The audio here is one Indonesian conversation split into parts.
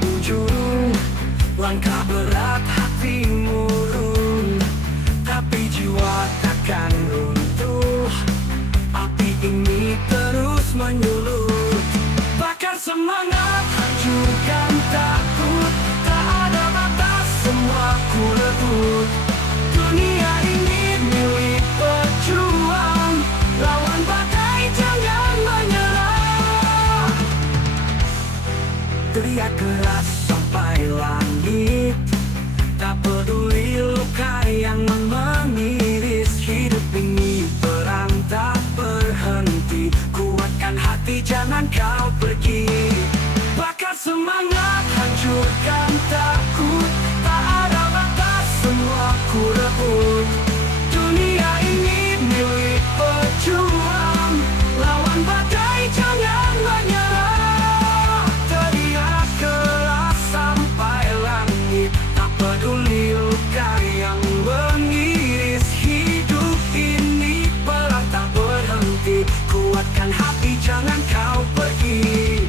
bujuru, langkah berat hati murung, tapi jiwa takkan runtuh. Api ini terus menyulut, bakar semangat, hancurkan takut. Tak ada batas, semua ku rebut. Dunia ini milik pejuang, lawan badai jangan menyerah. Teriak keras sampai langit, tak peduli luka yang mengiris. Hidup ini perang tak berhenti, kuatkan hati jangan kau pergi. Bakar semangat, hancurkan takut. Tak ada batas, semua ku rebut. Dunia ini milik pejuang, lawan badai jangan menyerah. Teriak keras sampai langit, tak peduli luka yang mengiris. Hidup ini perang tak berhenti, kuatkan hati jangan kau pergi.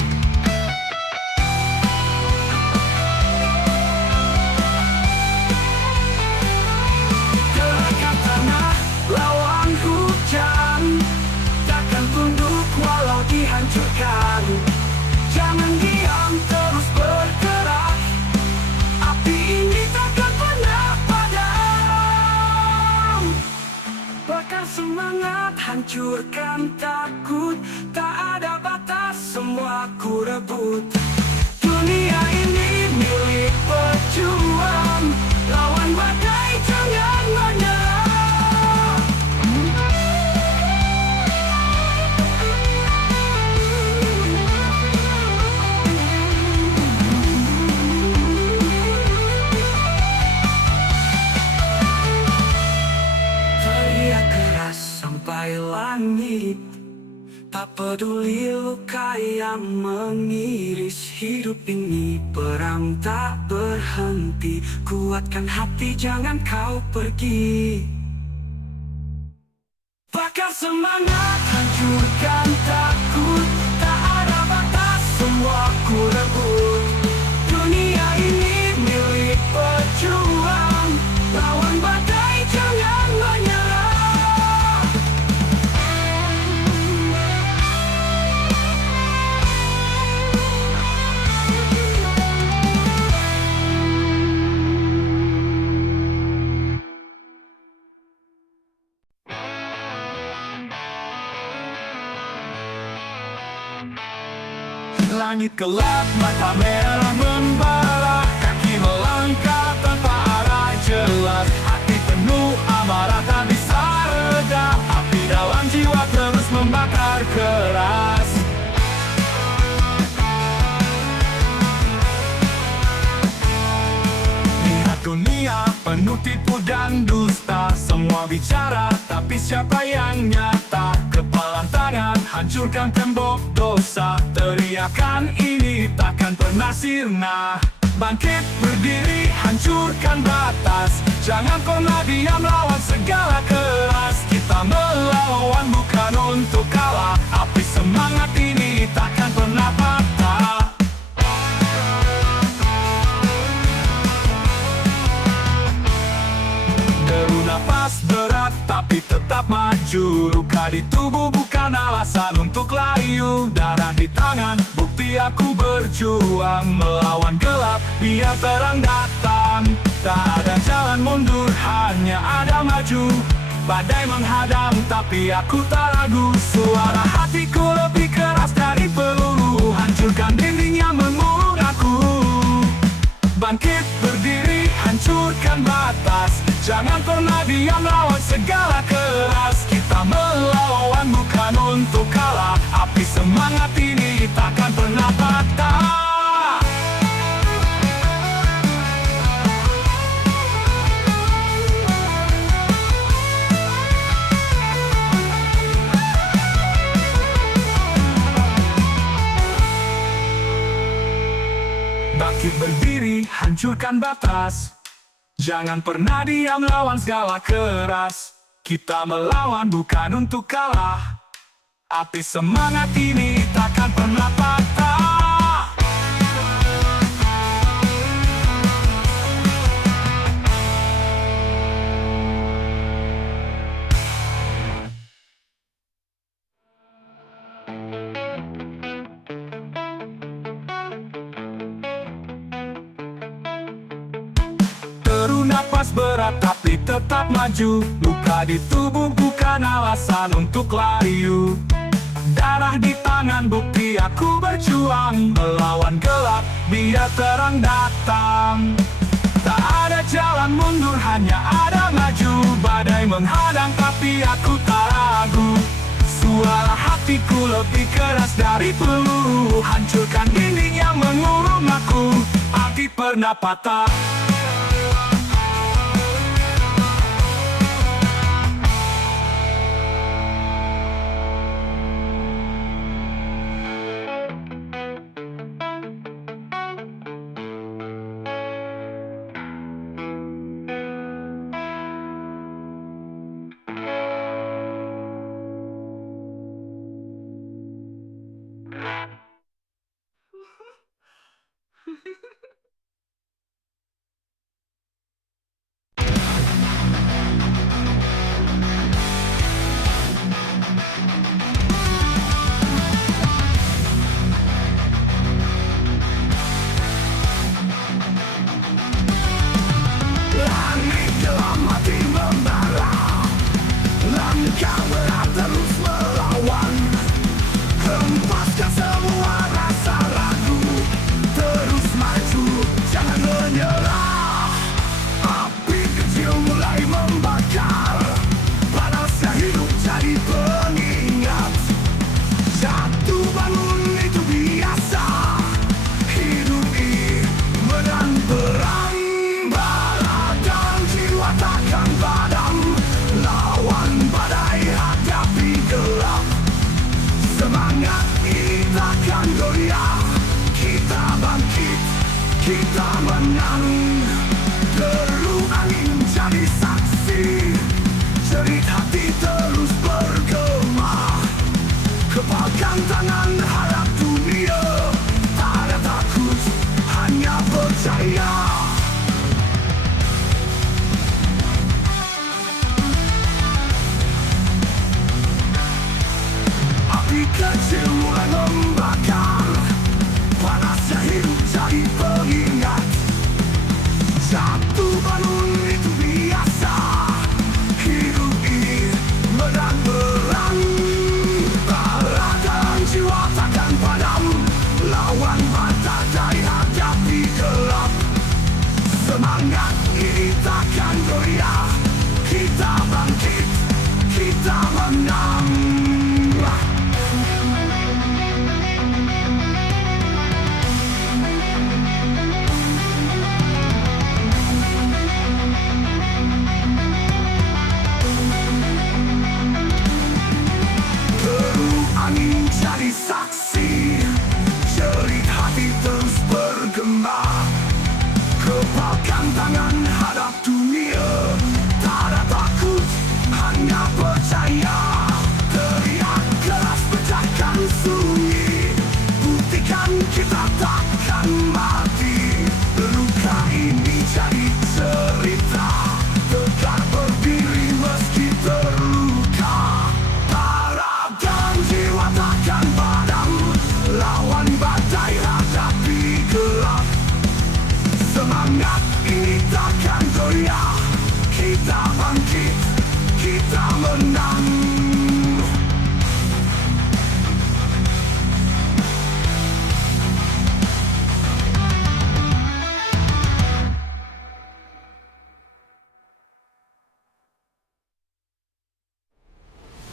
Gerakan tanah lawan hujan, takkan tunduk walau dihancurkan. Jangan diam, terus bergerak. Api ini takkan pernah padam. Bakar semangat, hancurkan takut. Tak ada batas, semua ku rebut. Dunia ini milik pejuang, lawan badai jangan menyerah. Teriak keras sampai langit, tak peduli luka yang mengiris. Hidup ini perang tak berhenti, kuatkan hati jangan kau pergi. Bakar semangat, hancurkan takut. Tak ada batas, semua ku rebut. Dunia ini milik pejuang, lawan badai jangan menyerah. Langit gelap, mata merah membara, kaki melangkah tanpa arah jelas. Hati penuh amarah tak bisa reda, api dalam jiwa terus membakar keras. Lihat dunia penuh tipu dan dusta, semua bicara tapi siapa yang nyata? Kepalan tangan, hancurkan tembok dosa. Teriakan ini takkan pernah sirna. Bangkit berdiri, hancurkan batas. Jangan pernah diam, lawan segala keras. Kita melawan bukan untuk kalah. Api semangat ini takkan pernah patah. Deru nafas berat tapi tetap maju. Luka di tubuh bukan alasan untuk layu. Darah di tangan, bukti aku berjuang. Melawan gelap, biar terang datang. Tak ada jalan mundur, hanya ada maju. Badai menghadang, tapi aku tak ragu. Suara hatiku lebih keras dari peluru. Hancurkan dinding yang mengurung aku. Bangkit berdiri, hancurkan batas. Jangan pernah diam, lawan segala keras. Kita melawan bukan untuk kalah. Api semangat ini takkan pernah patah. Bangkit berdiri, hancurkan batas. Jangan pernah diam, lawan segala keras. Kita melawan bukan untuk kalah. Api semangat ini takkan pernah patah. Heru napas berat tapi tetap maju. Luka di tubuh bukan alasan untuk layu. Darah di tangan bukti aku berjuang. Melawan gelap biar terang datang. Tak ada jalan mundur, hanya ada maju. Badai menghadang tapi aku tak ragu. Suara hatiku lebih keras dari peluru. Hancurkan dinding yang mengurung aku. Api pernah patah. Langit dalam hati membara. Langkah berat terus melawan. Hempaskan semua rasa ragu. Terus maju, jangan menyerah. Api kecil mulai membakar. Panasnya hidup jadi pengingat. Jatuh bangun itu biasa. Hidup ini menang perang. Bara dan jiwa takkan padam. Lawan badai, hadapi gelap. Semangat ini takkan goyah. Kita bangkit, kita menang. Deru angin jadi saksi. Jerit hati terus bergema. Kepalkan tangan, harap dunia. Tak ada takut, hanya percaya. Api kecil mulai membakar. Panasnya hidup jadi pengingat. Jatuh bangun itu biasa. Hidup ini menang perang. Bara dan jiwa takkan padam. Lawan badai, hadapi gelap. Semangat ini takkan goyah. Kita bangkit, kita menang. Deru angin jadi saksi. Jerit hati terus bergema. Kepalkan tangan, hadap dunia. Tak ada takut, hanya percaya. Teriak keras, pecahkan sunyi. Buktikan kita takkan mati. Luka ini jadi cerita. Tegak berdiri meski terluka. Harap dan jiwa takkan padam. Lawan badai, hadapi gelap. Semangat ini takkan goyah. Kita bangkit, kita menang.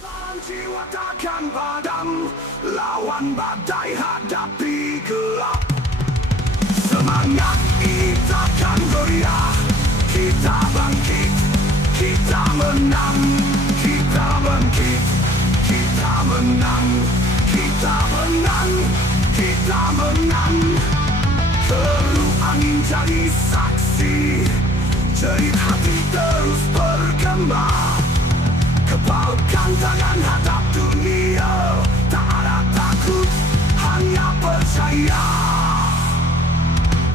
Dan jiwa takkan padam. Lawan badai, hadapi gelap. Semangat ini takkan goyah. Kita bangkit, kita menang. Kita bangkit, kita menang. Kita menang, kita menang. Deru angin jadi saksi. Jerit hati terus bergema. Kepalkan tangan, hadap dunia. Tak ada takut, hanya percaya.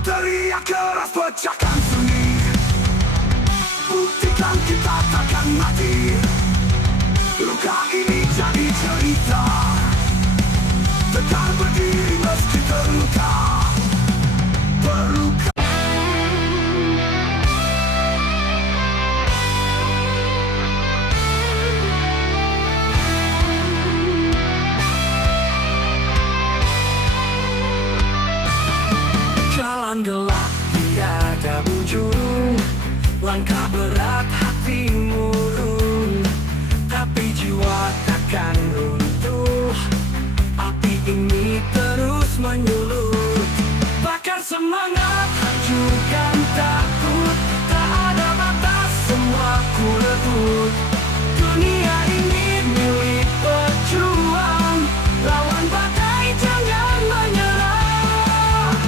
Teriak keras, pecahkan sunyi. Buktikan kita takkan mati. Luka ini jadi cerita. Tegak berdiri meski terluka. Berluka. Lawan gelap tiada ujung, langkah berat hati murung, tapi jiwa takkan runtuh. Api ini terus menyulut, bakar semangat, hancurkan takut. Tak ada batas, semua ku rebut. Dunia ini milik pejuang, lawan badai jangan menyerah.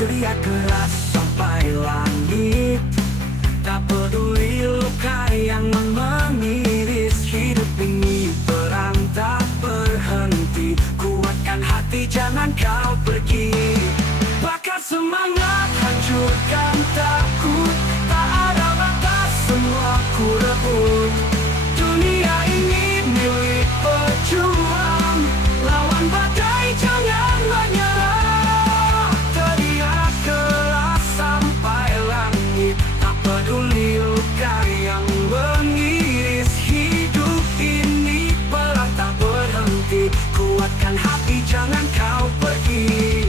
Teriak keras sampai langit, tak peduli luka yang mengiris. Hidup ini perang tak berhenti, kuatkan hati jangan kau pergi. Bakar semangat, hancurkan takut. Tak ada batas, semua ku rebut. Dunia ini milik pejuang, lawan badai jangan menyerah. Teriak keras sampai langit, tak peduli luka yang mengiris. Hidup ini perang tak berhenti, kuatkan hati jangan kau pergi.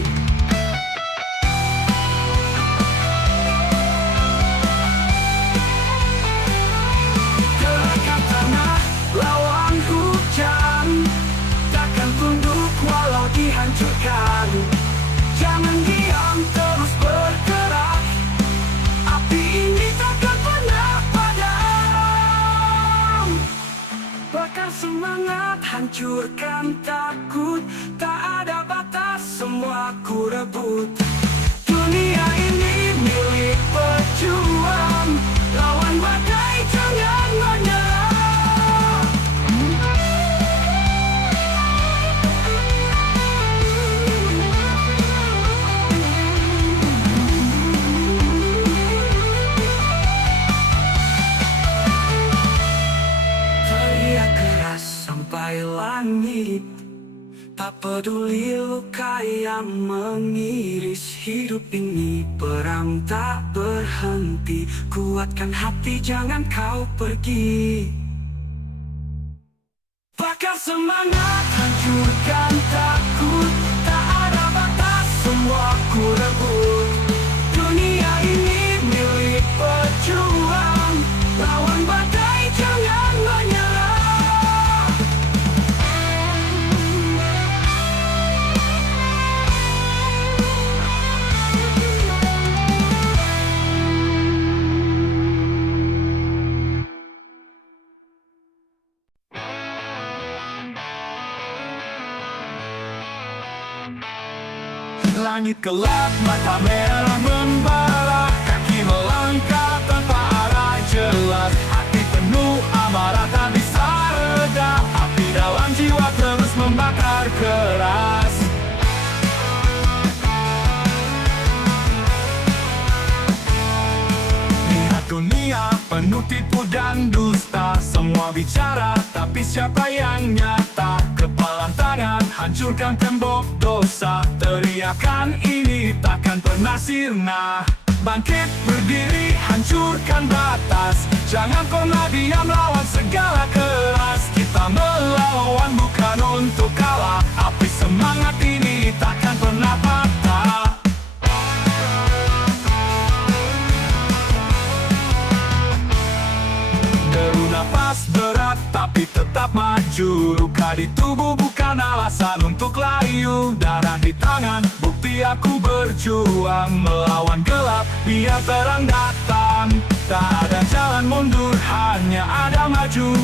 Gerakan tanah lawan hujan, takkan tunduk walau dihancurkan. Jangan diam, terus bergerak. Api ini takkan pernah padam. Bakar semangat, hancurkan takut. Tak ada batas, semua ku rebut. Dunia ini milik pejuang, lawan badai jangan menyerah. Teriak keras sampai langit, tak peduli luka yang mengiris. Hidup ini perang tak berhenti, kuatkan hati jangan kau pergi. Bakar semangat, hancurkan takut. Tak ada batas, semua ku rebut. Dunia ini milik pejuang, lawan badai jangan menyerah. Langit gelap, mata merah membara, kaki melangkah tanpa arah jelas. Hati penuh amarah tak bisa reda, api dalam jiwa terus membakar keras. Lihat dunia penuh tipu dan dusta, semua bicara tapi siapa yang nyata? Kepalan tangan, hancurkan tembok dosa. Teriakan ini takkan pernah sirna. Bangkit berdiri, hancurkan batas. Jangan pernah diam, lawan segala keras. Kita melawan bukan untuk kalah. Api semangat ini takkan pernah patah. Deru nafas berat tapi tetap maju. Luka di tubuh bukan alasan untuk layu. Darah di tangan, bukti aku berjuang. Melawan gelap, biar terang datang. Tak ada jalan mundur, hanya ada maju.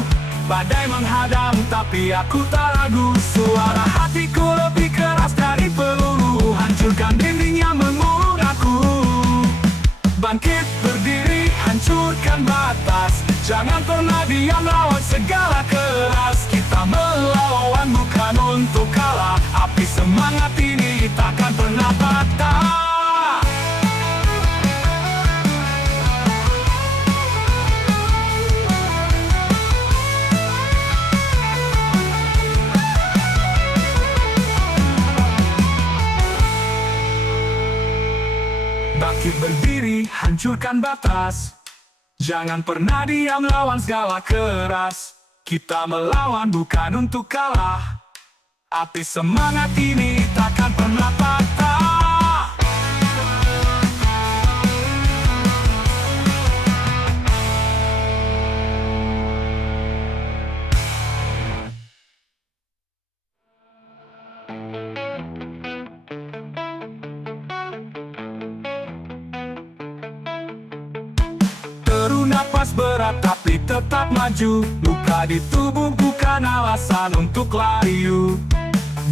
Badai menghadang, tapi aku tak ragu. Suara hatiku lebih keras dari peluru. Hancurkan dinding yang mengurung aku. Bangkit berdiri, hancurkan batas. Jangan pernah diam, lawan segala keras. Kita melawan bukan untuk kalah. Api semangat ini takkan pernah patah. Bangkit berdiri, hancurkan batas. Jangan pernah diam, lawan segala keras. Kita melawan bukan untuk kalah. Api semangat ini takkan pernah patah. Napas berat tapi tetap maju. Luka di tubuh bukan alasan untuk layu.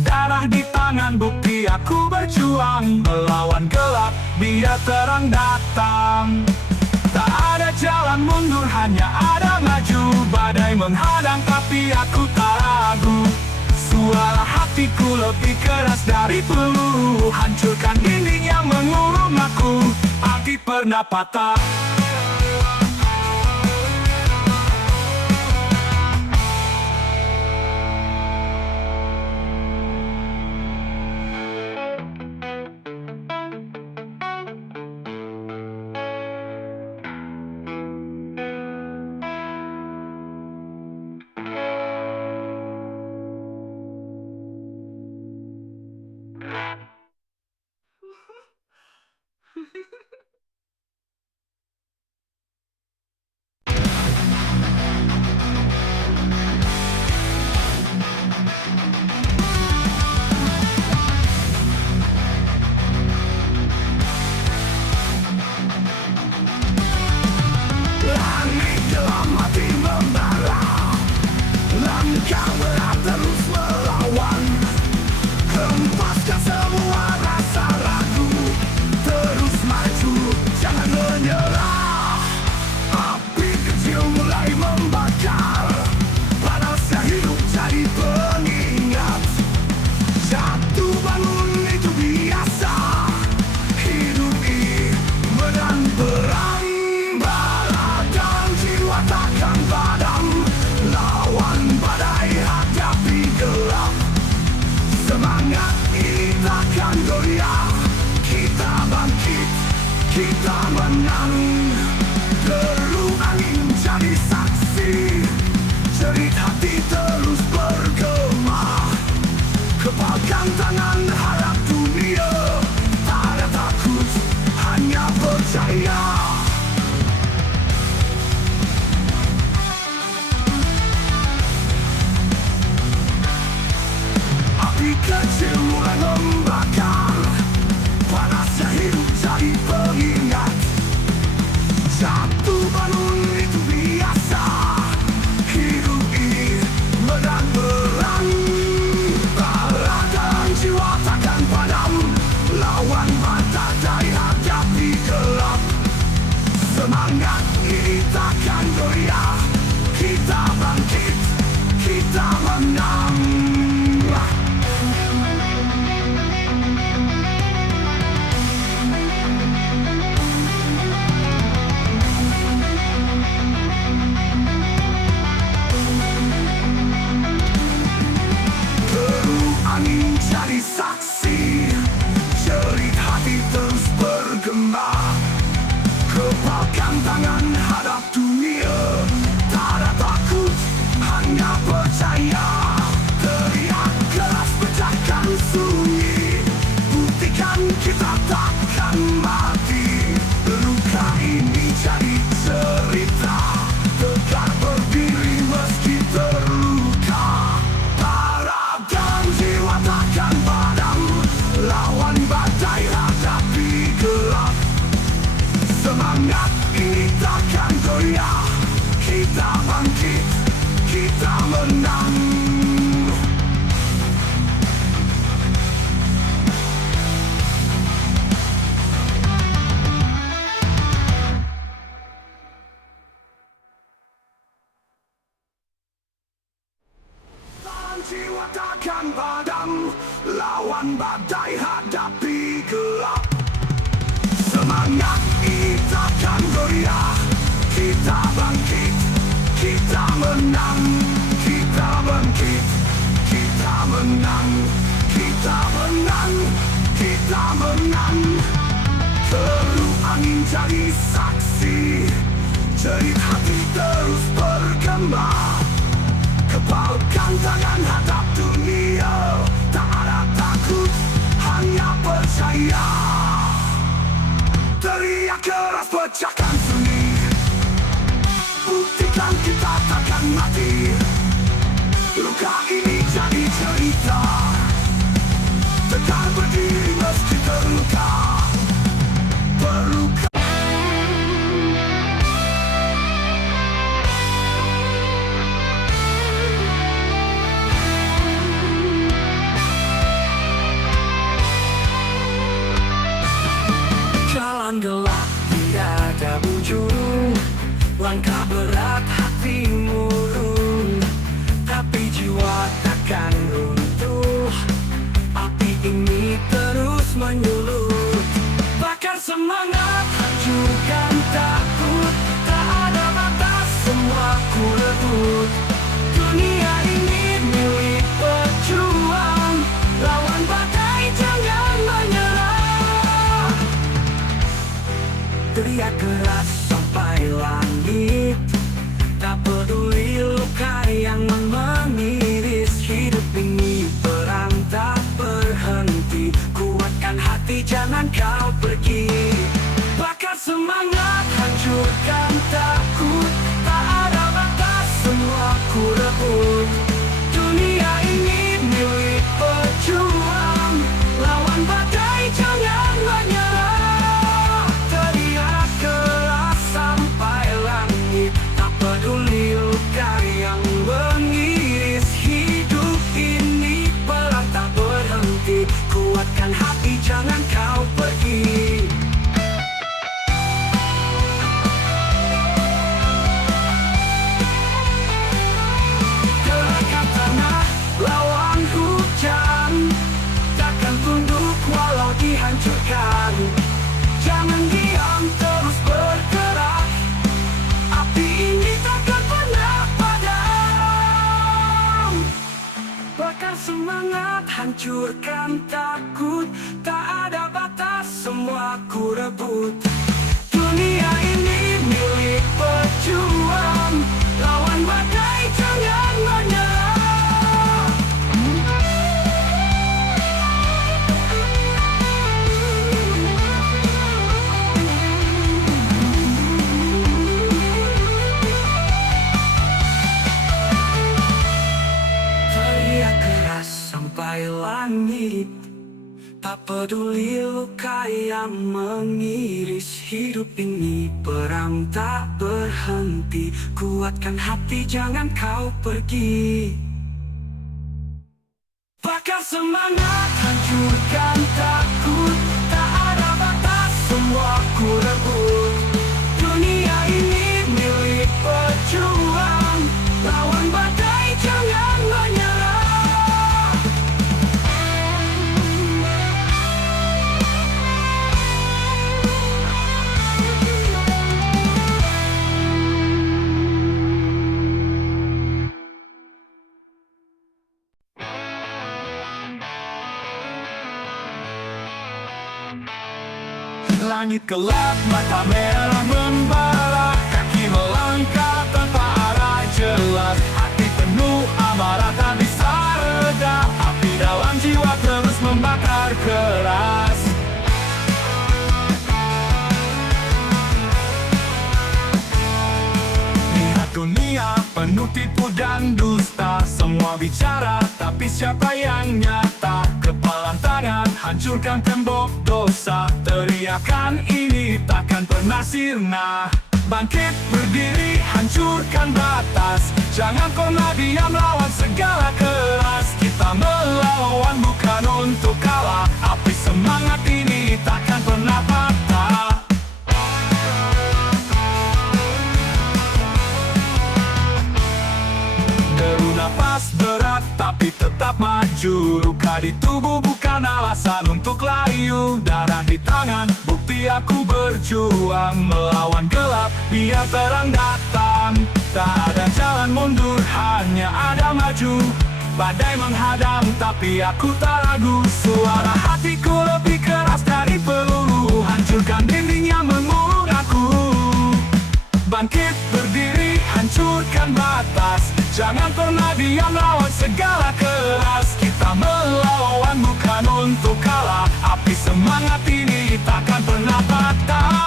Darah di tangan bukti aku berjuang. Melawan gelap biar terang datang. Tak ada jalan mundur, hanya ada maju. Badai menghadang tapi aku tak ragu. Suara hatiku lebih keras dari peluru. Hancurkan dinding yang mengurung aku. Hati pernah patah. Langit dalam hati membara, langkah berat terus melawan. Hempaskan semua rasa ragu, terus maju, jangan menyerah. Api kecil mulai membakar, panasnya hidup jadi pengingat. Jatuh bangun itu biasa, hidup ini menang perang. Takkan padam, lawan badai hadapi gelap. Semangat ini takkan goyah, kita bangkit, kita menang. Deru angin jadi saksi, jerit hati terus bergema. Kepalkan tangan harap dunia, tak ada takut, hanya percaya. Api kecil mulai membakar, panasnya hidup jadi pengingat. Jatuh bangun itu biasa, hidup ini menang perang. Bara dan jiwa takkan padam, lawan badai hadapi gelap. Semangat ini takkan goyah, kita bangkit, kita menang. Angin jadi saksi, jerit hati terus bergema. Kepalkan tangan hadap dunia, tak ada takut, hanya percaya. Teriak keras pecahkan sunyi, buktikan kita takkan mati. Luka ini jadi cerita, tegak berdiri meski terluka. Takkan padam, lawan badai hadapi gelap. Semangat ini takkan goyah, kita bangkit, kita menang. Jiwa takkan padam, lawan badai hadapi gelap. Semangat ini takkan goyah, kita bangkit, kita menang. Kita bangkit, kita menang. Kita menang, kita menang. Deru angin jadi saksi, jerit hati terus bergema. Kepalkan tangan hadap dunia, tak ada takut, hanya percaya. Teriak keras pecahkan sunyi, buktikan kita takkan mati. Luka ini jadi cerita, tegak berdiri meski terluka. Berluka. menyulut. Bakar semangat, hancurkan takut. Tak ada batas, semua ku rebut. Dunia ini milik pejuang. Lawan badai, jangan menyerah. Teriak keras sampai langit. Tak peduli luka yang mengiris. Hidup ini perang tak berhenti. Kuatkan hati, jangan kau pergi. Bakar semangat, hancurkan takut. Tak ada batas, semua ku rebut. Dunia ini milik pejuang. Lawan badai, jangan menyerah. Teriak keras sampai langit. Tak peduli luka yang mengiris. Hidup ini perang tak berhenti. Kuatkan hati, jangan kau pergi. Gerakan tanah, lawan hujan. Takkan tunduk walau dihancurkan. Jangan diam, terus bergerak. Api ini takkan pernah padam. Bakar semangat, hancurkan takut. Tak ada batas, semua ku rebut. Dunia ini milik pejuang. Lawan badai, jangan menyerah. Teriak keras sampai langit. Tak peduli luka yang mengiris. Hidup ini perang tak berhenti. Kuatkan hati, jangan kau pergi. Bakar semangat, hancurkan takut. Tak ada batas, semua ku rebut. Dunia ini milik pejuang. Lawan badai, jangan menyerah. Langit gelap, mata merah membara. Kaki melangkah tanpa arah jelas. Hati penuh amarah tak bisa reda. Api dalam jiwa terus membakar keras. Lihat dunia penuh tipu dan dusta. Semua bicara, tapi siapa yang nyata? Kepalan tangan, hancurkan tembok dosa. Teriakan ini takkan pernah sirna. Bangkit berdiri, hancurkan batas. Jangan pernah diam, lawan segala keras. Kita melawan bukan untuk kalah. Api semangat ini takkan pernah patah. Deru nafas berat tapi tetap maju. Luka di tubuh bukan alasan untuk layu. Darah di tangan, bukti aku berjuang. Melawan gelap, biar terang datang. Tak ada jalan mundur, hanya ada maju. Badai menghadang, tapi aku tak ragu. Suara hatiku lebih keras dari peluru. Hancurkan dinding yang mengurung aku. Bangkit berdiri, hancurkan batas. Jangan pernah diam, lawan segala keras. Kita melawan bukan untuk kalah. Api semangat ini takkan pernah patah.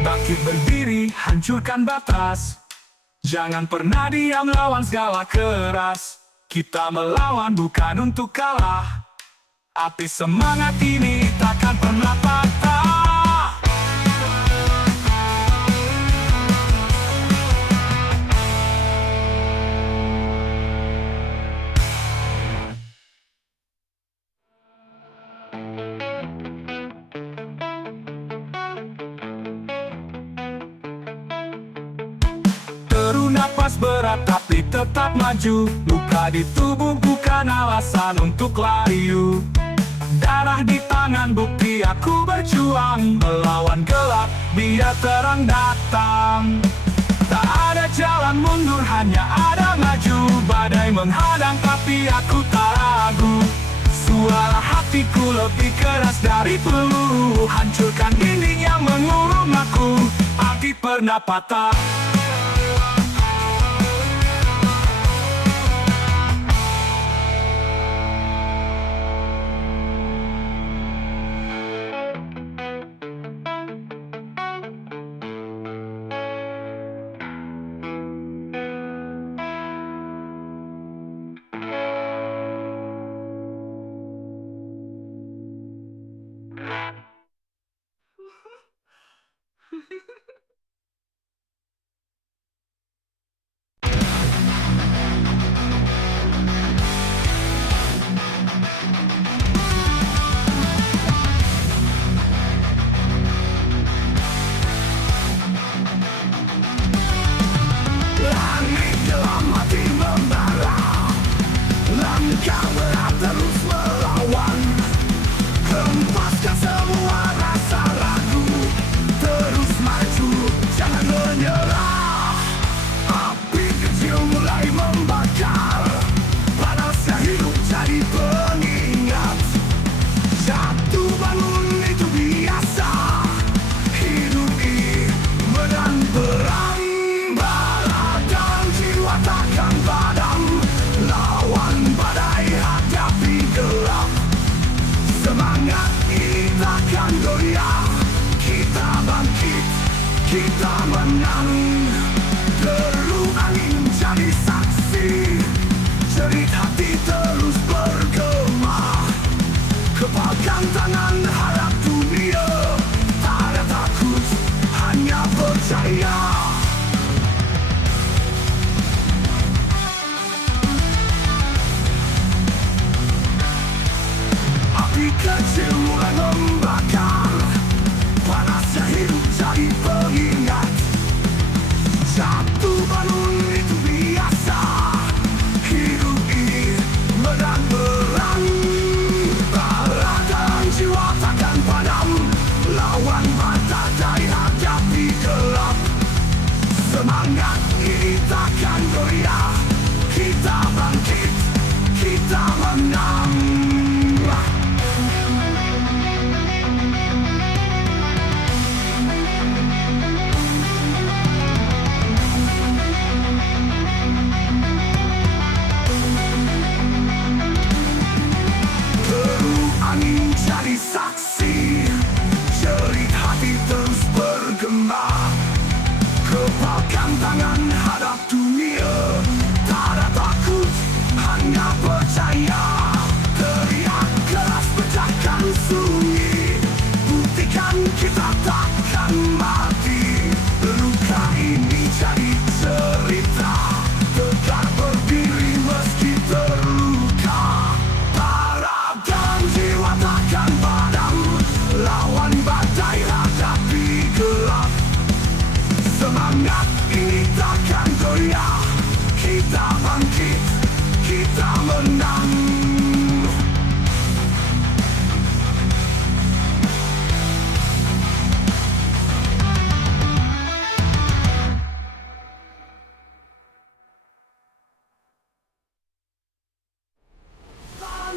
Bangkit berdiri, hancurkan batas. Jangan pernah diam, lawan segala keras. Kita melawan bukan untuk kalah. Api semangat ini takkan pernah patah. napas berat tapi tetap maju. Luka di tubuh bukan alasan untuk layu. Darah di tangan bukti aku berjuang. Melawan gelap biar terang datang. Tak ada jalan mundur, hanya ada maju. Badai menghadang tapi aku tak ragu. Suara hatiku lebih keras dari peluru. Hancurkan dinding yang mengurung aku. Api pernah patah. Langit dalam hati membara, langkah berat terus melawan. Hempaskan semua rasa ragu, terus maju, jangan menyerah. Api kecil mulai membakar, panasnya hidup jadi pengingat. Jatuh bangun itu biasa, hidup ini medan perang. Takkan padam, lawan badai hadapi gelap. Semangat ini takkan goyah, kita bangkit, kita menang. Deru angin jadi saksi, jerit hati terus bergema. Kepalkan tangan harap dunia, tak ada takut, hanya percaya. Api kecil mulai membakar, panasnya hidup jadi pengingat. Jatuh bangun itu biasa, hidup ini medan perang. Bara dan jiwa takkan padam, lawan badai hadapi gelap. Semangat ini takkan goyah, kita bangkit, kita menang. Angin jadi saksi, jerit hati terus bergema. Kepalkan tangan hadap dunia, tak ada takut, hanya percaya. Teriak keras pecahkan sunyi, buktikan kita takkan mati. Luka ini jadi cerita, tegak berdiri meski terluka. Jiwa takkan padam, lawan badai hadapi gelap. Semangat ini takkan goyah, kita bangkit, kita menang.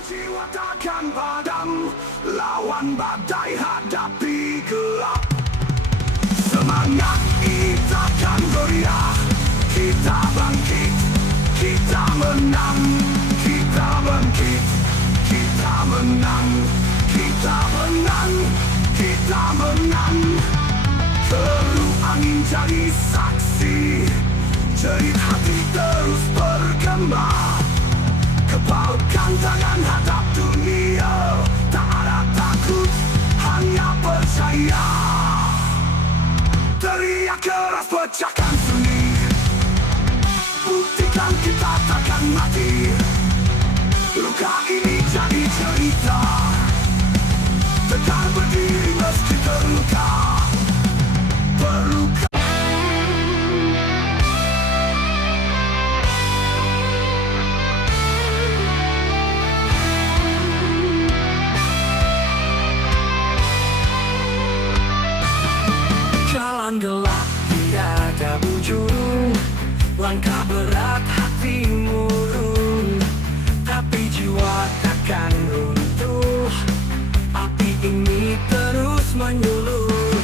Jiwa takkan padam, lawan badai hadapi gelap. Semangat ini takkan goyah, kita bangkit, kita menang. Kita bangkit, kita menang. Kita menang, kita menang. Deru angin jadi saksi, jerit hati terus bergema. Kepalkan tangan hadap dunia, tak ada takut, hanya percaya. Teriak keras pecahkan sunyi, buktikan kita takkan mati. Luka ini jadi cerita, tegak berdiri meski terluka. Berluka. Langkah berat hatimu runtuh, tapi jiwa takkan runtuh. Api ini terus menyulut,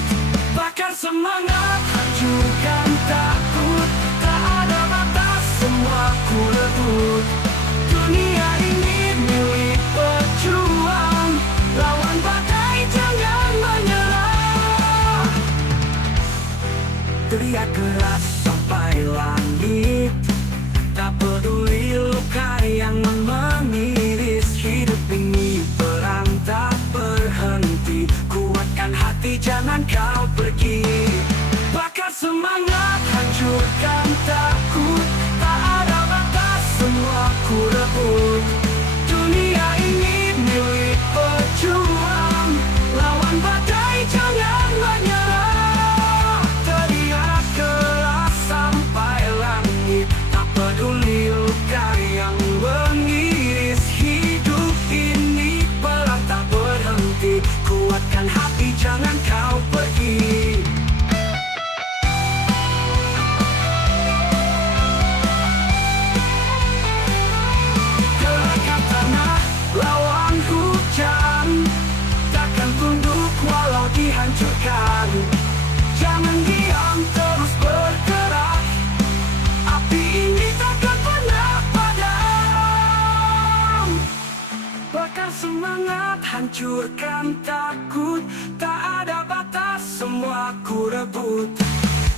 bakar semangat, hancurkan takut. Tak ada batas, semua ku rebut. Dunia ini milik pejuang, lawan badai jangan menyerah. Teriak keras sampai langit, tak peduli luka yang mengiris. Hidup ini perang tak berhenti, kuatkan hati jangan kau pergi. Bakar semangat, hancurkan takut. Tak ada batas, semua ku rebut. Dunia ini milik pejuang, lawan badai jangan menyerah. Teriak keras sampai langit, tak peduli luka yang mengiris. Hidup ini perang tak berhenti, kuatkan hati jangan kau pergi. Gerakan tanah lawan hujan, takkan tunduk walau dihancurkan. Jangan diam, terus bergerak. Api ini takkan pernah padam. Bakar semangat, hancurkan takut. Tak ada batas, semua ku rebut.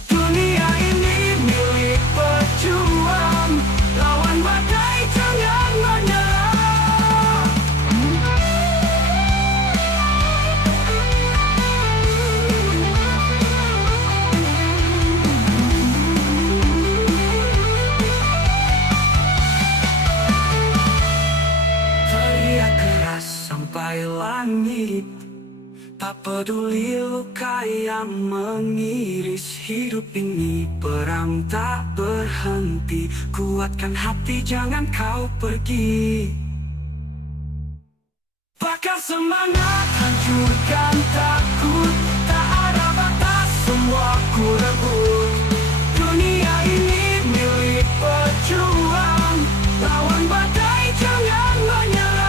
Dunia ini milik pejuang, lawan badai jangan menyerah. Teriak keras sampai langit, tak peduli luka yang mengiris. Hidup ini perang tak berhenti, kuatkan hati jangan kau pergi. Bakar semangat, hancurkan takut. Tak ada batas, semua ku rebut. Dunia ini milik pejuang, lawan badai jangan menyerah.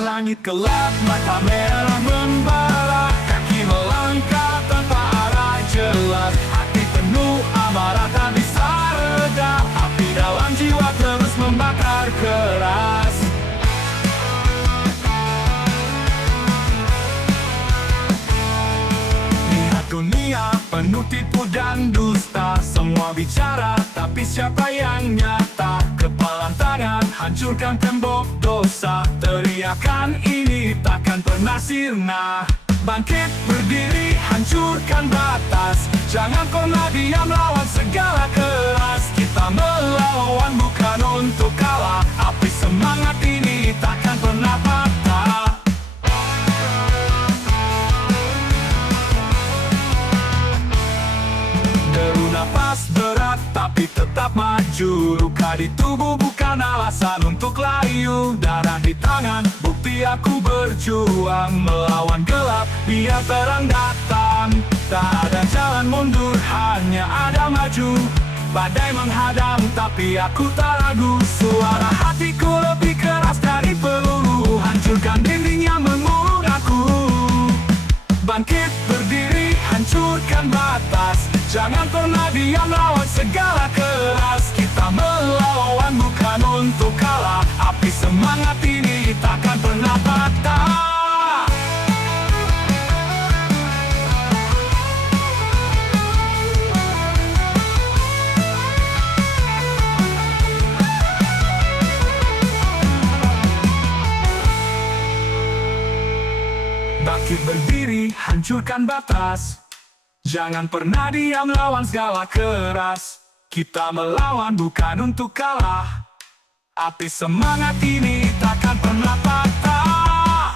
Langit gelap, mata merah membara, kaki melangkah tanpa arah jelas. Hati penuh amarah tak bisa reda, api dalam jiwa terus membakar keras. Lihat dunia penuh tipu dan dusta, semua bicara tapi siapa yang nyata? Kepalan tangan, hancurkan tembok dosa. Teriakan ini takkan pernah sirna. Bangkit berdiri, hancurkan batas. Jangan pernah diam, lawan segala keras. Kita melawan bukan untuk kalah. Api semangat ini takkan pernah patah. Deru nafas berat tapi tetap maju. Luka di tubuh bukan alasan untuk layu. Darah di tangan, bukti aku berjuang. Melawan gelap, biar terang datang. Tak ada jalan mundur, hanya ada maju. Badai menghadang, tapi aku tak ragu. Suara hatiku lebih keras dari peluru. Hancurkan dinding yang mengurung aku. Bangkit berdiri, hancurkan batas. Jangan pernah diam, lawan segala keras. Kita melawan bukan untuk kalah. Api semangat ini takkan pernah patah. Bangkit berdiri, hancurkan batas. Jangan pernah diam, lawan segala keras. Kita melawan bukan untuk kalah. Api semangat ini takkan pernah patah.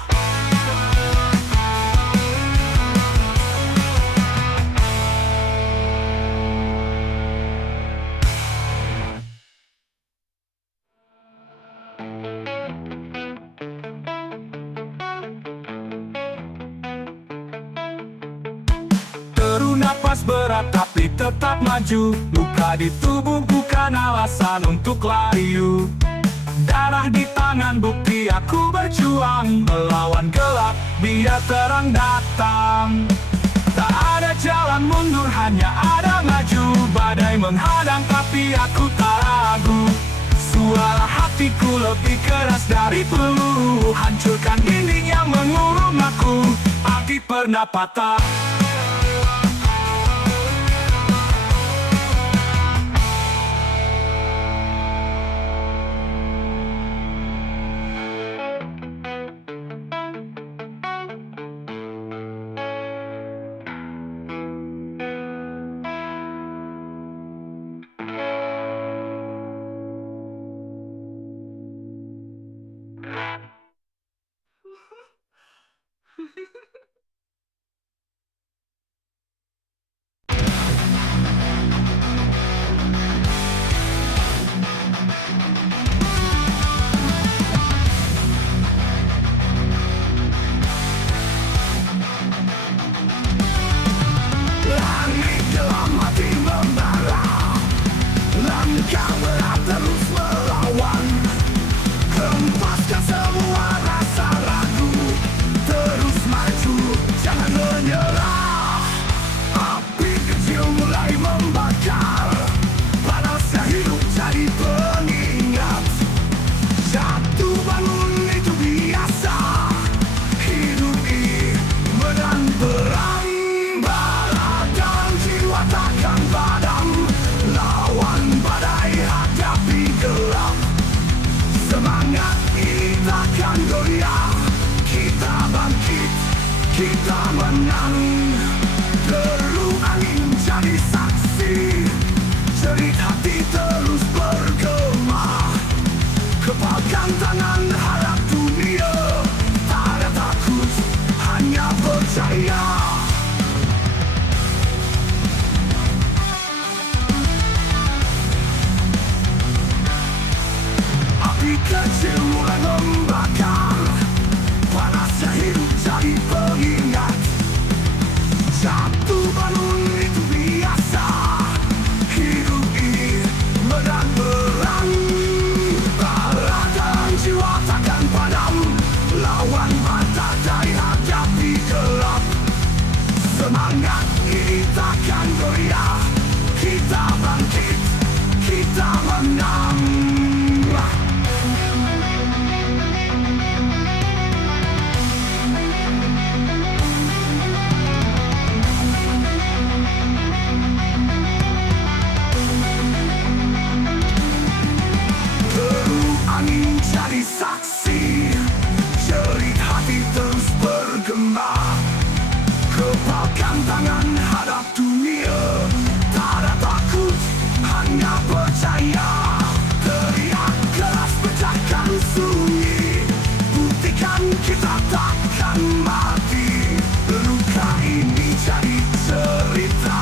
napas berat tapi tetap maju. Luka di tubuh bukan alasan untuk layu. Darah di tangan bukti aku berjuang. Melawan gelap biar terang datang. Tak ada jalan mundur, hanya ada maju. Badai menghadang tapi aku tak ragu. Suara hatiku lebih keras dari peluru. Hancurkan dinding yang mengurung aku. Api pernah patah. Langit dalam hati membara, langkah berat terus melawan. Hempaskan semua rasa ragu, terus maju, jangan menyerah. Api kecil mulai membakar, panasnya hidup jadi pengingat. Jatuh bangun itu biasa, hidup ini medan perang. Bara dan jiwa takkan padam, lawan badai hadapi gelap. Semangat ini takkan goyah, kita bangkit, kita menang. Deru angin jadi saksi, jerit hati terus bergema. Kepalkan tangan harap dunia, tak ada takut, hanya percaya. Api kecil mulai membakar, panasnya hidup jadi pengingat. Jatuh bangun itu biasa, hidup ini medan perang. Bara dan jiwa takkan padam, lawan badai hadapi gelap. Semangat ini takkan goyah, kita bangkit, kita menang. Deru angin jadi saksi, jerit hati terus bergema. Kepalkan tangan hadap dunia, tak ada takut, hanya percaya. Teriak keras pecahkan sunyi, buktikan kita takkan mati. Luka ini jadi cerita,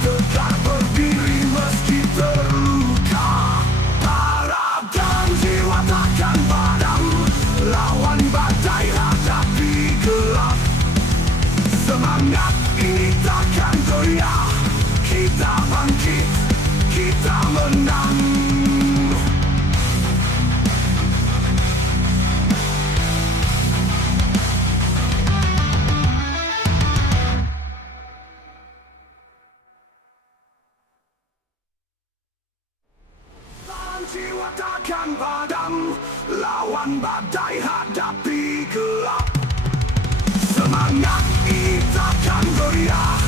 tetap berdiri meski terluka. Harap dan jiwa takkan padam, lawan badai hadapi gelap. Semangat ini takkan goyah, kita bangkit, kita menang. Jiwa takkan padam, lawan badai hadapi gelap. Semangat ini takkan goyah,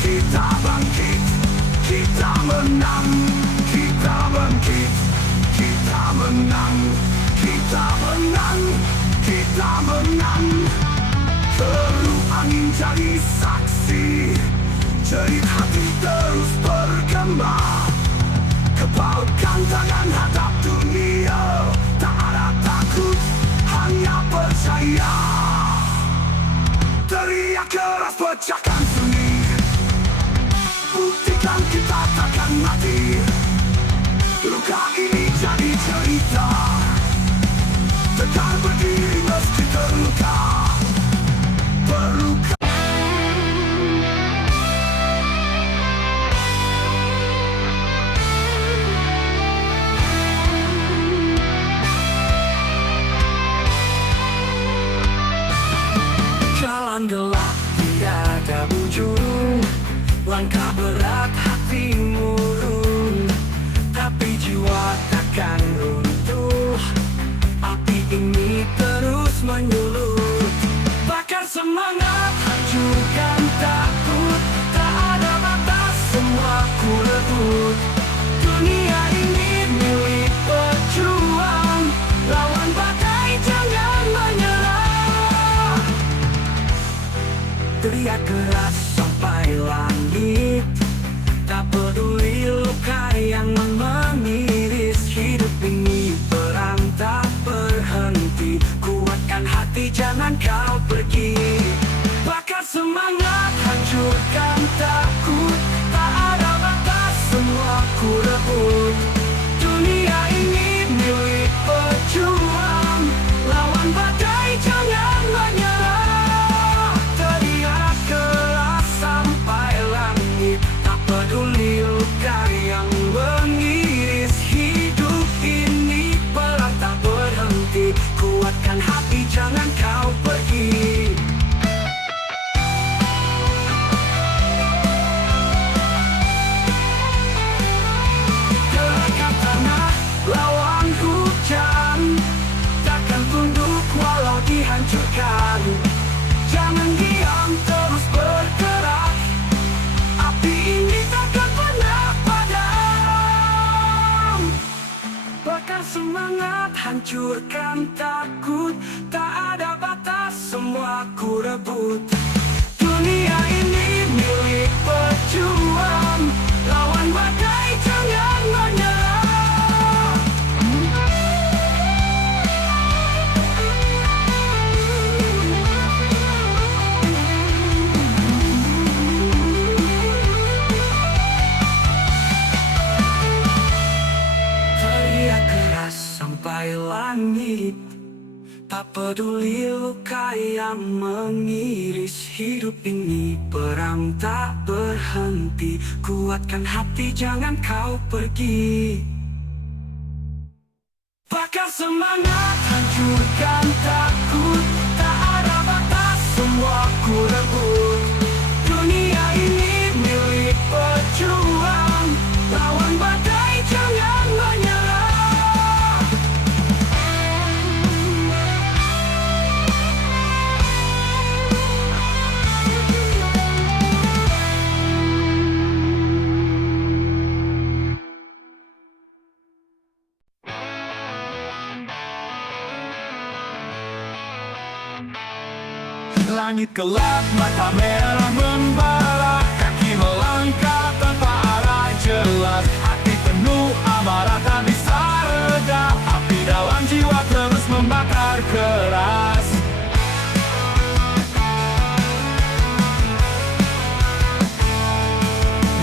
kita bangkit, kita menang. Kita bangkit, kita menang. Kita menang, kita menang. Deru angin jadi saksi, jerit hati terus bergema. Kepalkan tangan hadap dunia, tak ada takut, hanya percaya. Teriak keras pecahkan sunyi, buktikan kita takkan mati. Luka ini jadi cerita, tetap berdiri meski terluka. Berluka. semangat, hancurkan takut. Tak ada batas, semua ku rebut. Dunia ini milik pejuang. Lawan badai, jangan menyerah. Teriak keras sampai langit. Tak peduli luka yang mengiris. Hidup ini perang tak berhenti. Kuatkan hati, jangan kau pergi. Bakar semangat, hancurkan takut. Tak ada batas, semua ku rebut. Dunia ini milik pejuang. Lawan badai, jangan menyerah. Teriak keras sampai langit. Tak peduli luka yang mengiris. Hidup ini perang tak berhenti. Kuatkan hati, jangan kau pergi. Gerakan tanah, lawan hujan. Takkan tunduk walau dihancurkan. Jangan diam, terus bergerak. Api ini takkan pernah padam. Bakar semangat, hancurkan takut. Tak ada batas, semua ku rebut. Dunia ini milik pejuang. Lawan badai, jangan menyerah. Teriak keras sampai langit. Tak peduli luka yang mengiris. Hidup ini perang tak berhenti. Kuatkan hati, jangan kau pergi. Bakar semangat, hancurkan takut. Tak ada batas, semua ku rebut. Dunia ini milik pejuang. Lawan badai, jangan menyerah. Langit gelap, mata merah membara. Kaki melangkah tanpa arah jelas. Hati penuh amarah tak bisa reda. Api dalam jiwa terus membakar keras.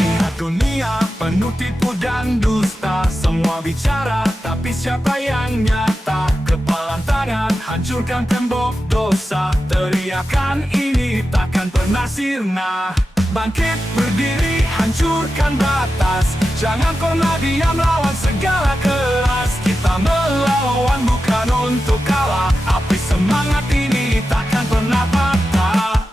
Lihat dunia penuh tipu dan dusta. Semua bicara, tapi siapa yang nyata? Kepalan tangan, hancurkan tembok dosa. Teriakan ini takkan pernah sirna. Bangkit berdiri, hancurkan batas. Jangan pernah diam, lawan segala keras. Kita melawan bukan untuk kalah. Api semangat ini takkan pernah patah.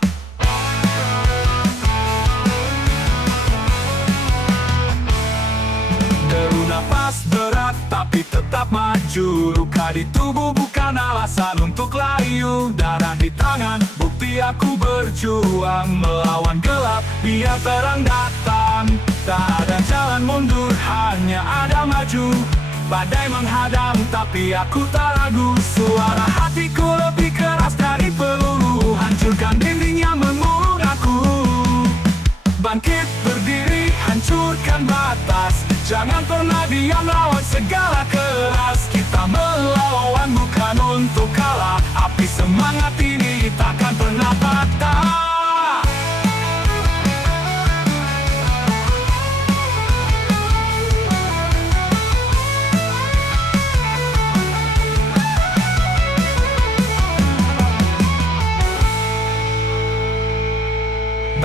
Deru nafas berat tapi tetap maju. Luka di tubuh bukan alasan untuk layu. Darah di tangan, bukti aku berjuang. Melawan gelap, biar terang datang. Tak ada jalan mundur, hanya ada maju. Badai menghadang, tapi aku tak ragu. Suara hatiku lebih keras dari peluru. Hancurkan dinding yang mengurung aku. Bangkit berdiri, hancurkan batas. Jangan pernah diam, lawan segala keras. Kita melawan bukan untuk kalah. Api semangat ini takkan pernah patah.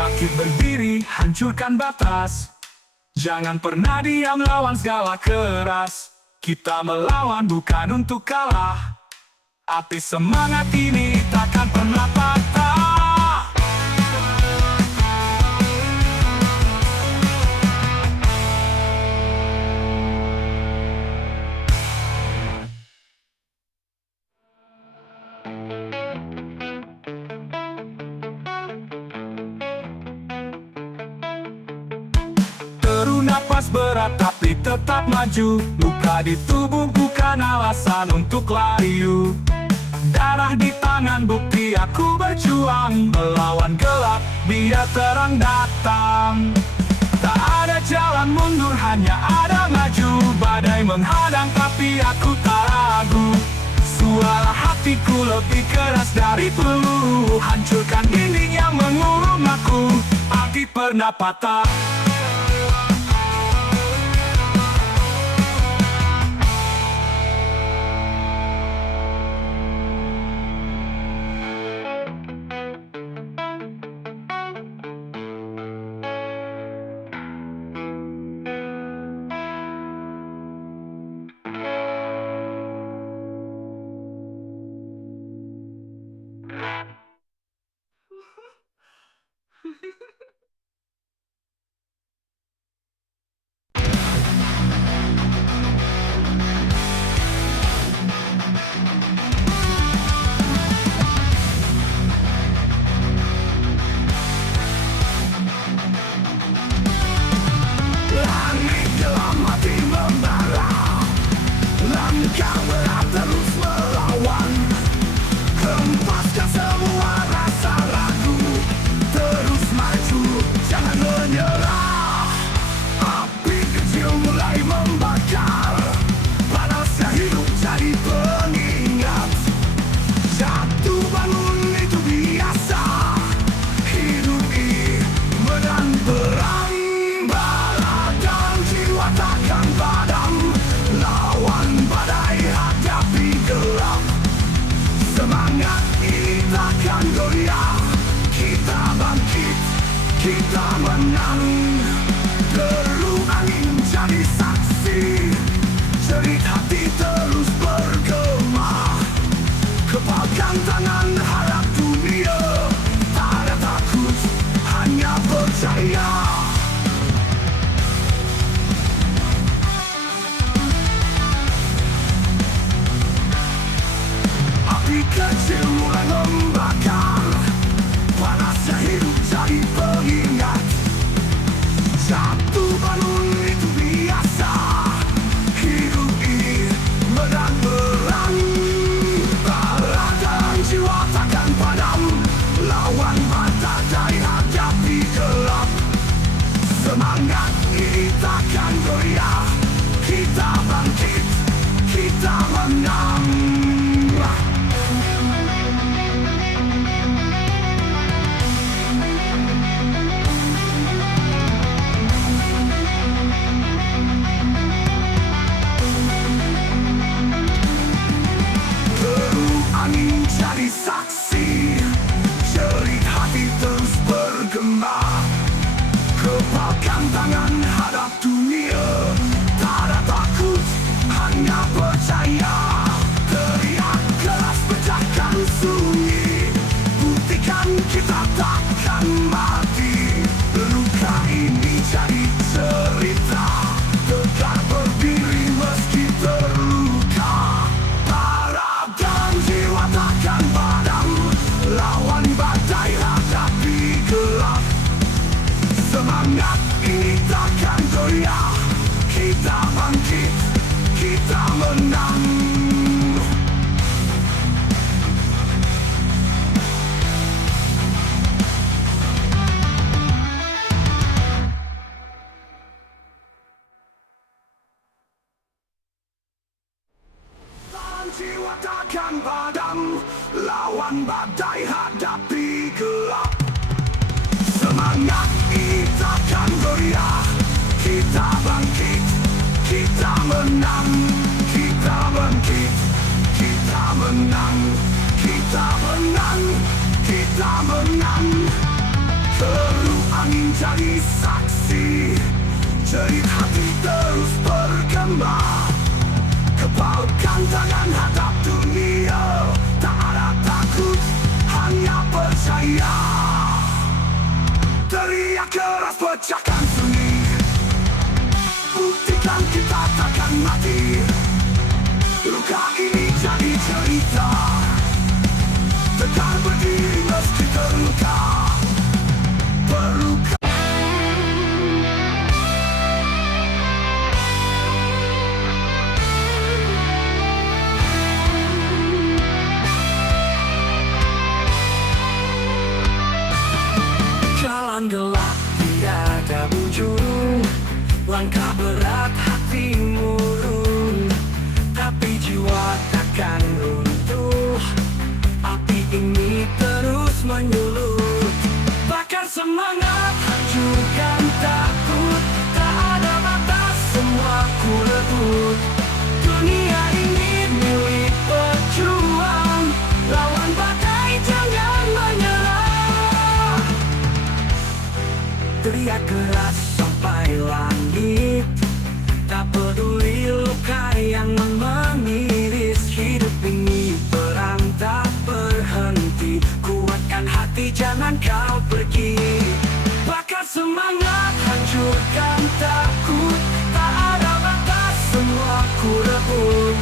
Bangkit berdiri, hancurkan batas. Jangan pernah diam, lawan segala keras. Kita melawan bukan untuk kalah. Api semangat ini takkan pernah patah. berat tapi tetap maju. Luka di tubuh bukan alasan untuk layu. Darah di tangan bukti aku berjuang melawan gelap biar terang datang. Tak ada jalan mundur, hanya ada maju. Badai menghadang tapi aku tak ragu. Suara hatiku lebih keras dari peluru. Hancurkan dinding yang mengurung aku. Api pernah patah. Langit dalam hati membara, langkah berat terus melawan. Hempaskan semua rasa ragu, terus maju, jangan menyerah. Api kecil mulai membakar, panasnya hidup jadi pengingat. Jatuh bangun itu biasa, hidup ini medan perang. Bala dan jiwa takkan padam, lawan badai hadapi gelap. Semangat ini takkan goyah, kita bangkit, kita menang. Deru angin jadi saksi, jerit hati terus bergema. Kepalkan tangan harap dunia, tak ada takut, hanya percaya. Api kecil mulai membakar, panasnya hidup jadi pengingat. Jatuh bangun itu biasa, hidup ini medan perang. Bala dan jiwa takkan padam, lawan badai hadapi gelap. Semangat ini takkan goyah, kita bangkit, kita menang. Deru angin jadi saksi, jerit hati terus bergema. Kepalkan tangan hadap dunia, tak ada takut, hanya percaya. Teriak keras pecahkan sunyi, buktikan kita takkan mati. Luka ini jadi cerita, tegak berdiri meski terluka. Harap dan jiwa takkan padam, lawan badai hadapi gelap. Semangat ini takkan goyah, kita bangkit, kita menang. Dan jiwa takkan padam, lawan badai hadapi gelap. Semangat ini takkan goyah, kita bangkit, kita menang. Kita bangkit, kita menang. Kita menang, kita menang. Deru angin jadi saksi, jerit hati terus bergema. Kepalkan tangan hadap dunia, tak ada takut, hanya percaya. Teriak keras pecahkan sunyi, buktikan kita takkan mati. Luka ini jadi cerita, tegak berdiri meski terluka. Perluka menyulut. Bakar semangat, hancurkan takut. Tak ada batas, semua ku rebut. Dunia ini milik pejuang. Lawan badai, jangan menyerah. Teriak keras sampai langit. Tak peduli luka yang mengiris. Hidup ini perang tak berhenti. Kuatkan hati, jangan kau pergi. Bakar semangat, hancurkan takut. Tak ada batas, semua ku rebut.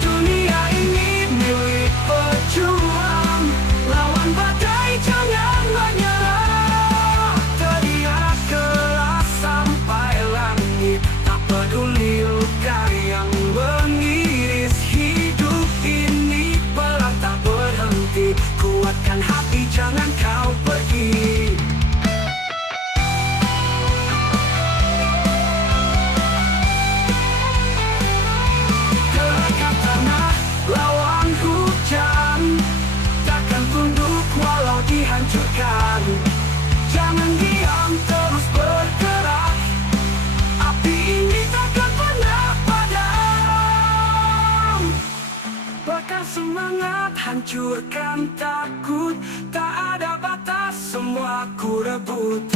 Dunia ini milik pejuang. Lawan badai, jangan menyerah. Teriak keras sampai langit. Tak peduli luka yang mengiris. Hidup ini perang tak berhenti. Kuatkan hati, jangan kau pergi. Gerakkan tanah, lawan hujan. Takkan tunduk walau dihancurkan. Jangan diam, terus bergerak. Api ini takkan pernah padam. Bakar semangat, hancurkan takut. Tak ada batas, semua ku rebut.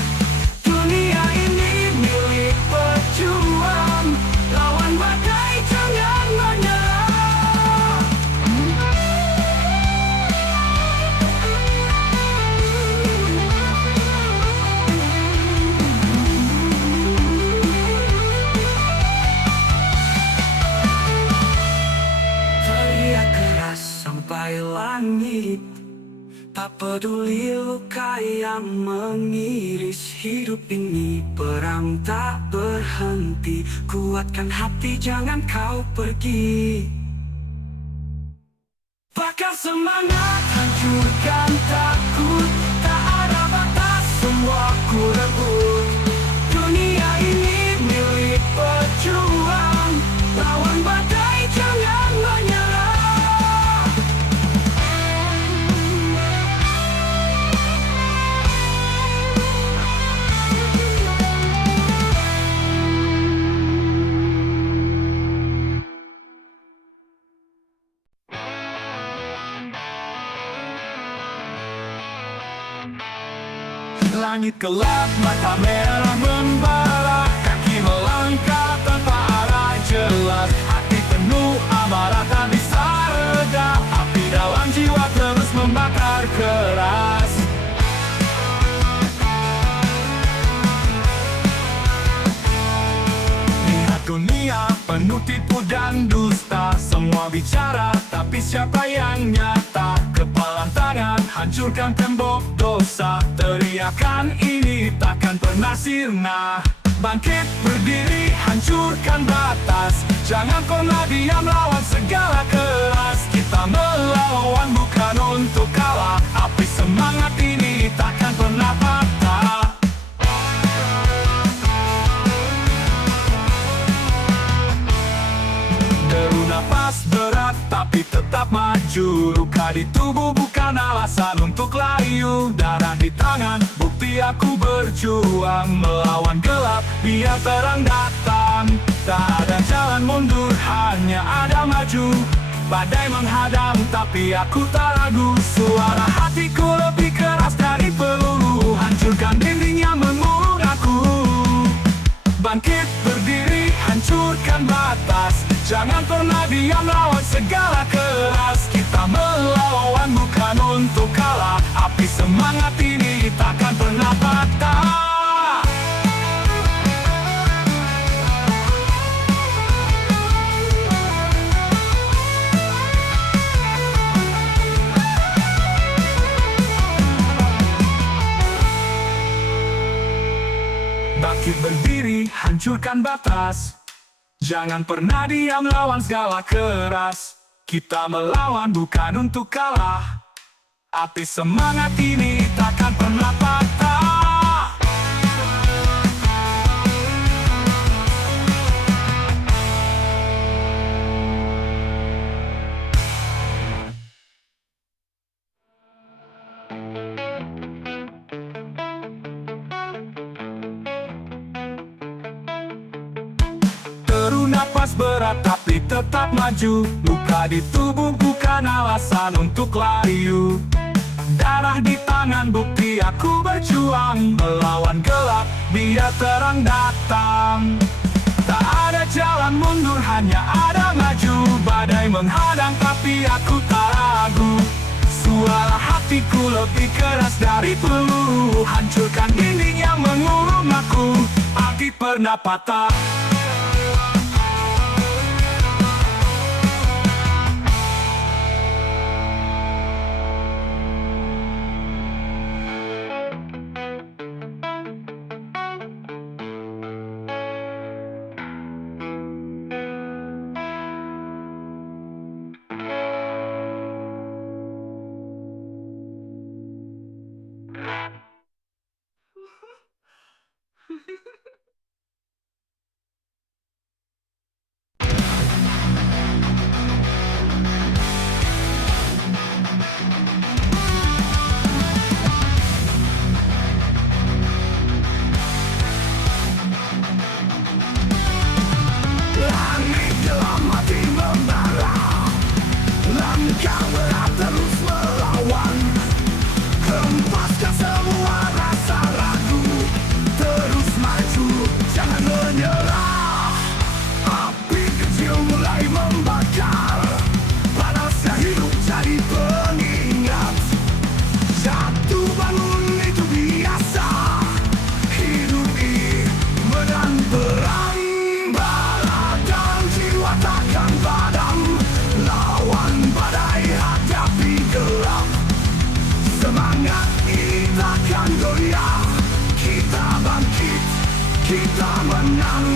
Dunia ini milik pejuang. Lawan badai, jangan menyerah. Teriak keras sampai langit. Tak peduli luka yang mengiris. Hidup ini perang tak berhenti. Kuatkan hati, jangan kau pergi. Bakar semangat, hancurkan takut. Tak ada batas, semua ku rebut. Dunia ini milik pejuang. Lawan badai, jangan menyerah. Langit gelap, mata merah membara. Kaki melangkah tanpa arah jelas. Hati penuh amarah tak bisa reda. Api dalam jiwa terus membakar keras. Lihat dunia penuh tipu dan dusta. Semua bicara, tapi siapa yang nyata? Kepalan tangan, hancurkan tembok dosa. Teriakan ini takkan pernah sirna. Bangkit berdiri, hancurkan batas. Jangan pernah diam, lawan segala keras. Kita melawan bukan untuk kalah. Api semangat ini takkan pernah patah. Deru nafas berat tapi tetap maju. Luka di tubuh bukan alasan untuk layu. Darah di tangan, bukti aku berjuang. Melawan gelap, biar terang datang. Tak ada jalan mundur, hanya ada maju. Badai menghadang, tapi aku tak ragu. Suara hatiku lebih keras dari peluru. Hancurkan dinding yang mengurung aku. Bangkit berdiri, hancurkan batas. Jangan pernah diam, lawan segala keras. Kita melawan bukan untuk kalah. Api semangat ini takkan pernah patah. Bangkit berdiri, hancurkan batas. Jangan pernah diam, lawan segala keras. Kita melawan bukan untuk kalah. Api semangat ini takkan pernah patah. Lalu napas berat tapi tetap maju. Luka di tubuh bukan alasan untuk layu. Darah di tangan bukti aku berjuang melawan gelap biar terang datang. Tak ada jalan mundur, hanya ada maju. Badai menghadang tapi aku tak ragu. Suara hatiku lebih keras dari peluru. Hancurkan dinding yang mengurung aku. Api pernah patah. Langit dalam hati membara, langkah berat terus melawan. Hempaskan semua rasa ragu, terus maju, jangan menyerah. Api kecil mulai membakar, panasnya hidup jadi pengingat. Jatuh bangun itu biasa, hidup ini menang perang. Bala dan jiwa takkan padam, lawan badai hadapi gelap. Semangat ini takkan goyah, kita bangkit, kita menang.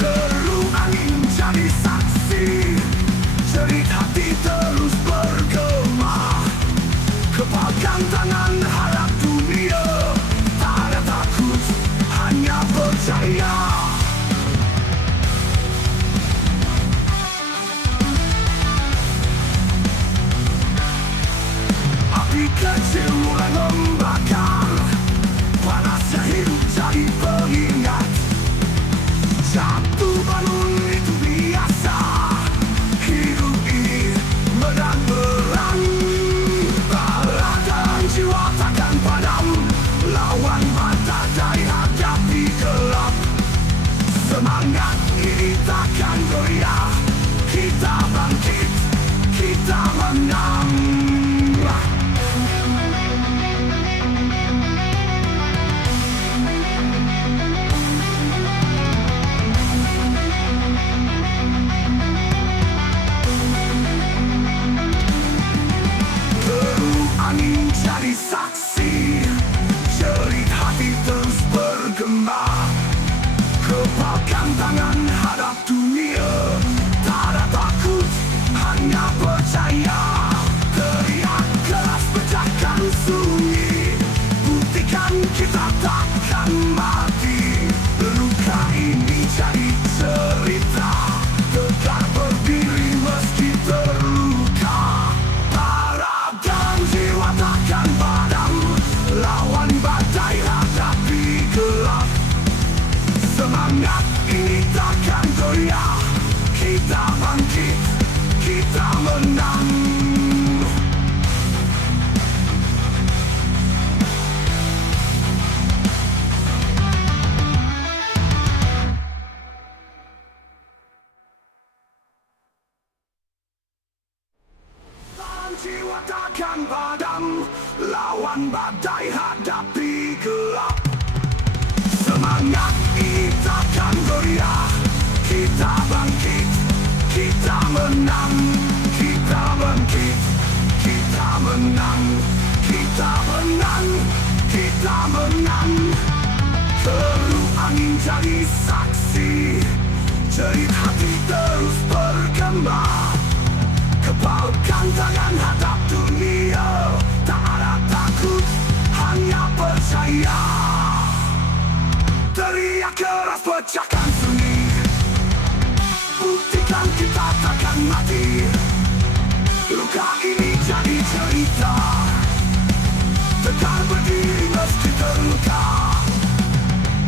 Deru angin jadi saksi, jerit hati terus bergema. Kepalkan tangan harap dunia, tak ada takut, hanya percaya. Api kecil mulai membakar, panasnya hidup jadi pengingat. Jatuh bangun itu biasa, hidup ini menang perang. Bala dan jiwa takkan padam, lawan badai hadapi gelap. Semangat ini takkan goyah, kita bangkit, kita menang. Deru angin jadi saksi, jerit hati terus bergema. Kepalkan tangan hadap dunia, tak ada takut, hanya percaya. Teriak keras pecahkan sunyi, buktikan kita takkan mati. Luka ini jadi cerita, tetap berdiri meski terluka. Harap dan jiwa takkan padam, lawan badai hadapi gelap. Semangat ini takkan goyah, kita bangkit, kita menang. Dan jiwa takkan padam, lawan badai hadapi gelap. Semangat ini takkan goyah, kita bangkit, kita menang. Kita bangkit, kita menang. Kita menang, kita menang. Deru angin jadi saksi, jerit hati terus bergema. Kepalkan tangan hadap dunia, tak ada takut, hanya percaya. Teriak keras pecahkan sunyi, buktikan kita takkan mati. Luka ini jadi cerita, tegar berdiri meski terluka.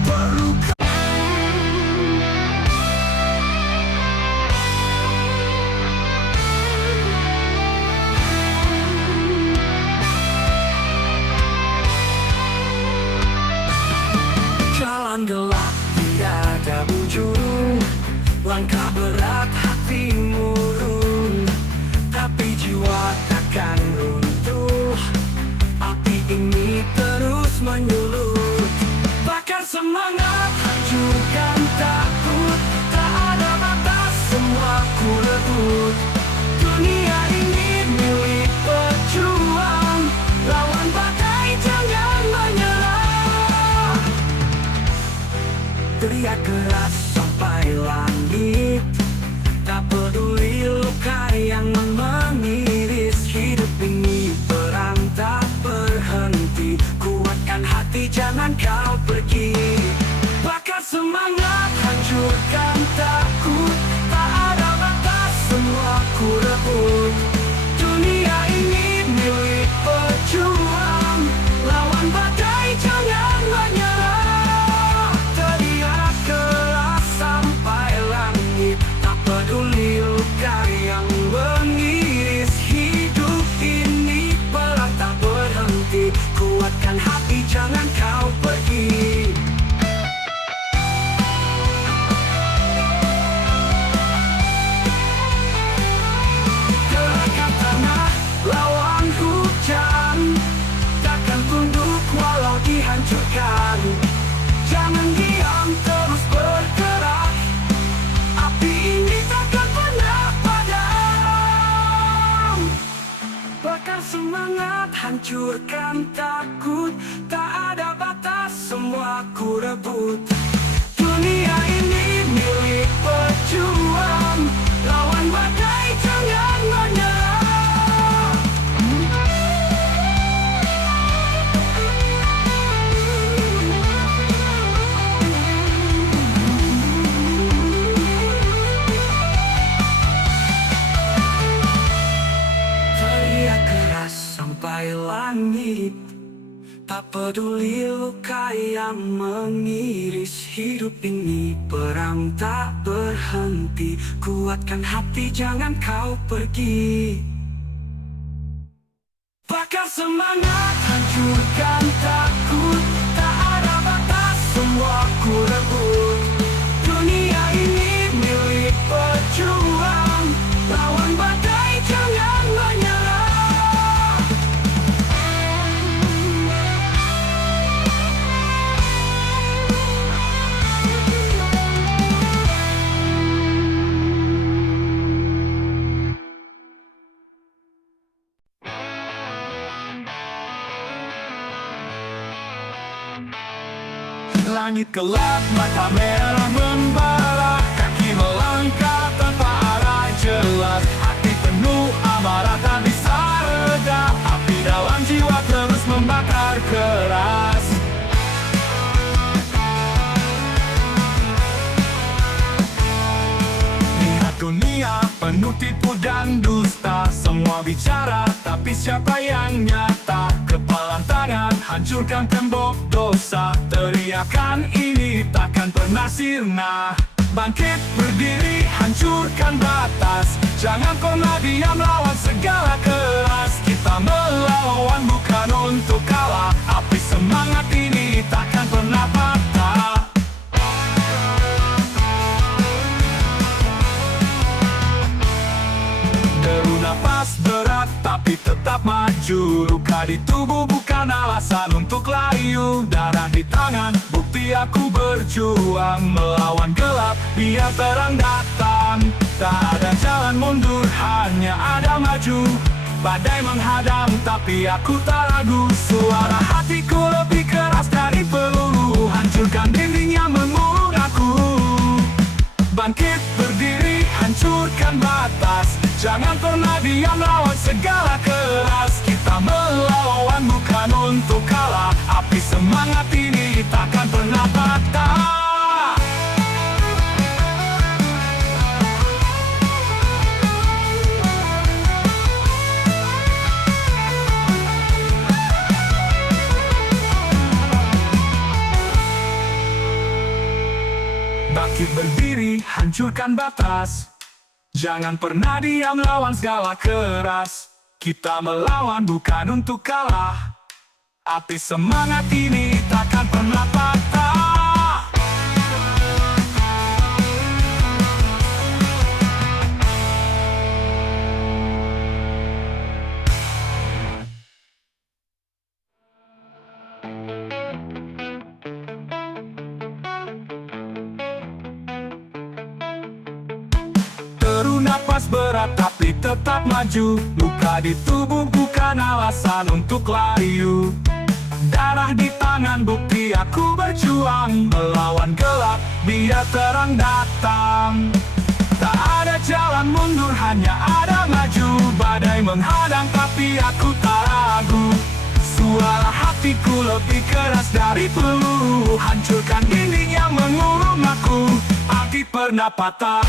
Berluka. takkan runtuh. Api ini terus menyulut, bakar semangat, hancurkan takut. Tak ada batas, semua ku rebut. Dunia ini milik pejuang, lawan badai jangan menyerah. Teriak keras sampai langit, tak peduli luka yang mengiris. Hidup ini perang tak berhenti, kuatkan hati jangan kau pergi. Bakar semangat, hancurkan takut. Tak ada batas, semua ku rebut. Dunia ini milik pejuang, lawan badai jangan menyerah. Teriak keras sampai langit, tak peduli luka yang mengiris. Hidup ini perang tak berhenti, kuatkan hati jangan kau pergi. Gerakan tanah lawan hujan, takkan tunduk walau dihancurkan. Jangan diam, terus bergerak. Api ini takkan pernah padam. Bakar semangat, hancurkan takut. Tak ada batas, semua ku rebut. Dunia ini milik pejuang, lawan badai jangan menyerah. Teriak keras sampai langit, tak peduli luka yang mengiris. Hidup ini perang tak berhenti, kuatkan hati jangan kau pergi. Bakar semangat, hancurkan takut. Tak ada batas, semua ku rebut. Dunia ini milik pejuang, lawan badai jangan menyerah. Langit gelap, mata merah membara, kaki melangkah tanpa arah jelas. Hati penuh amarah tak bisa reda, api dalam jiwa terus membakar keras. Lihat dunia penuh tipu dan dusta, semua bicara tapi siapa yang nyata? Kepalan tangan, hancurkan tembok dosa. Teriakan ini takkan pernah sirna. Bangkit berdiri, hancurkan batas. Jangan pernah diam, lawan segala keras. Kita melawan bukan untuk kalah. Api semangat ini takkan pernah patah. Deru nafas berat tapi tetap maju. Luka di tubuh bukan alasan untuk layu. Darah di tangan, bukti aku berjuang. Melawan gelap, biar terang datang. Tak ada jalan mundur, hanya ada maju. Badai menghadang, tapi aku tak ragu. Suara hatiku lebih keras dari peluru. Hancurkan dinding yang mengurung aku. Bangkit berdiri, hancurkan batas. Jangan pernah diam, lawan segala keras. Kita melawan bukan untuk kalah. Api semangat ini takkan pernah patah. Bangkit berdiri, hancurkan batas. Jangan pernah diam, lawan segala keras. Kita melawan bukan untuk kalah. Api semangat ini takkan pernah patah. Nafas berat tapi tetap maju. Luka di tubuh bukan alasan untuk layu. Darah di tangan bukti aku berjuang. Melawan gelap biar terang datang. Tak ada jalan mundur, hanya ada maju. Badai menghadang tapi aku tak ragu. Suara hatiku lebih keras dari peluru. Hancurkan dinding yang mengurung aku. Hati pernah patah.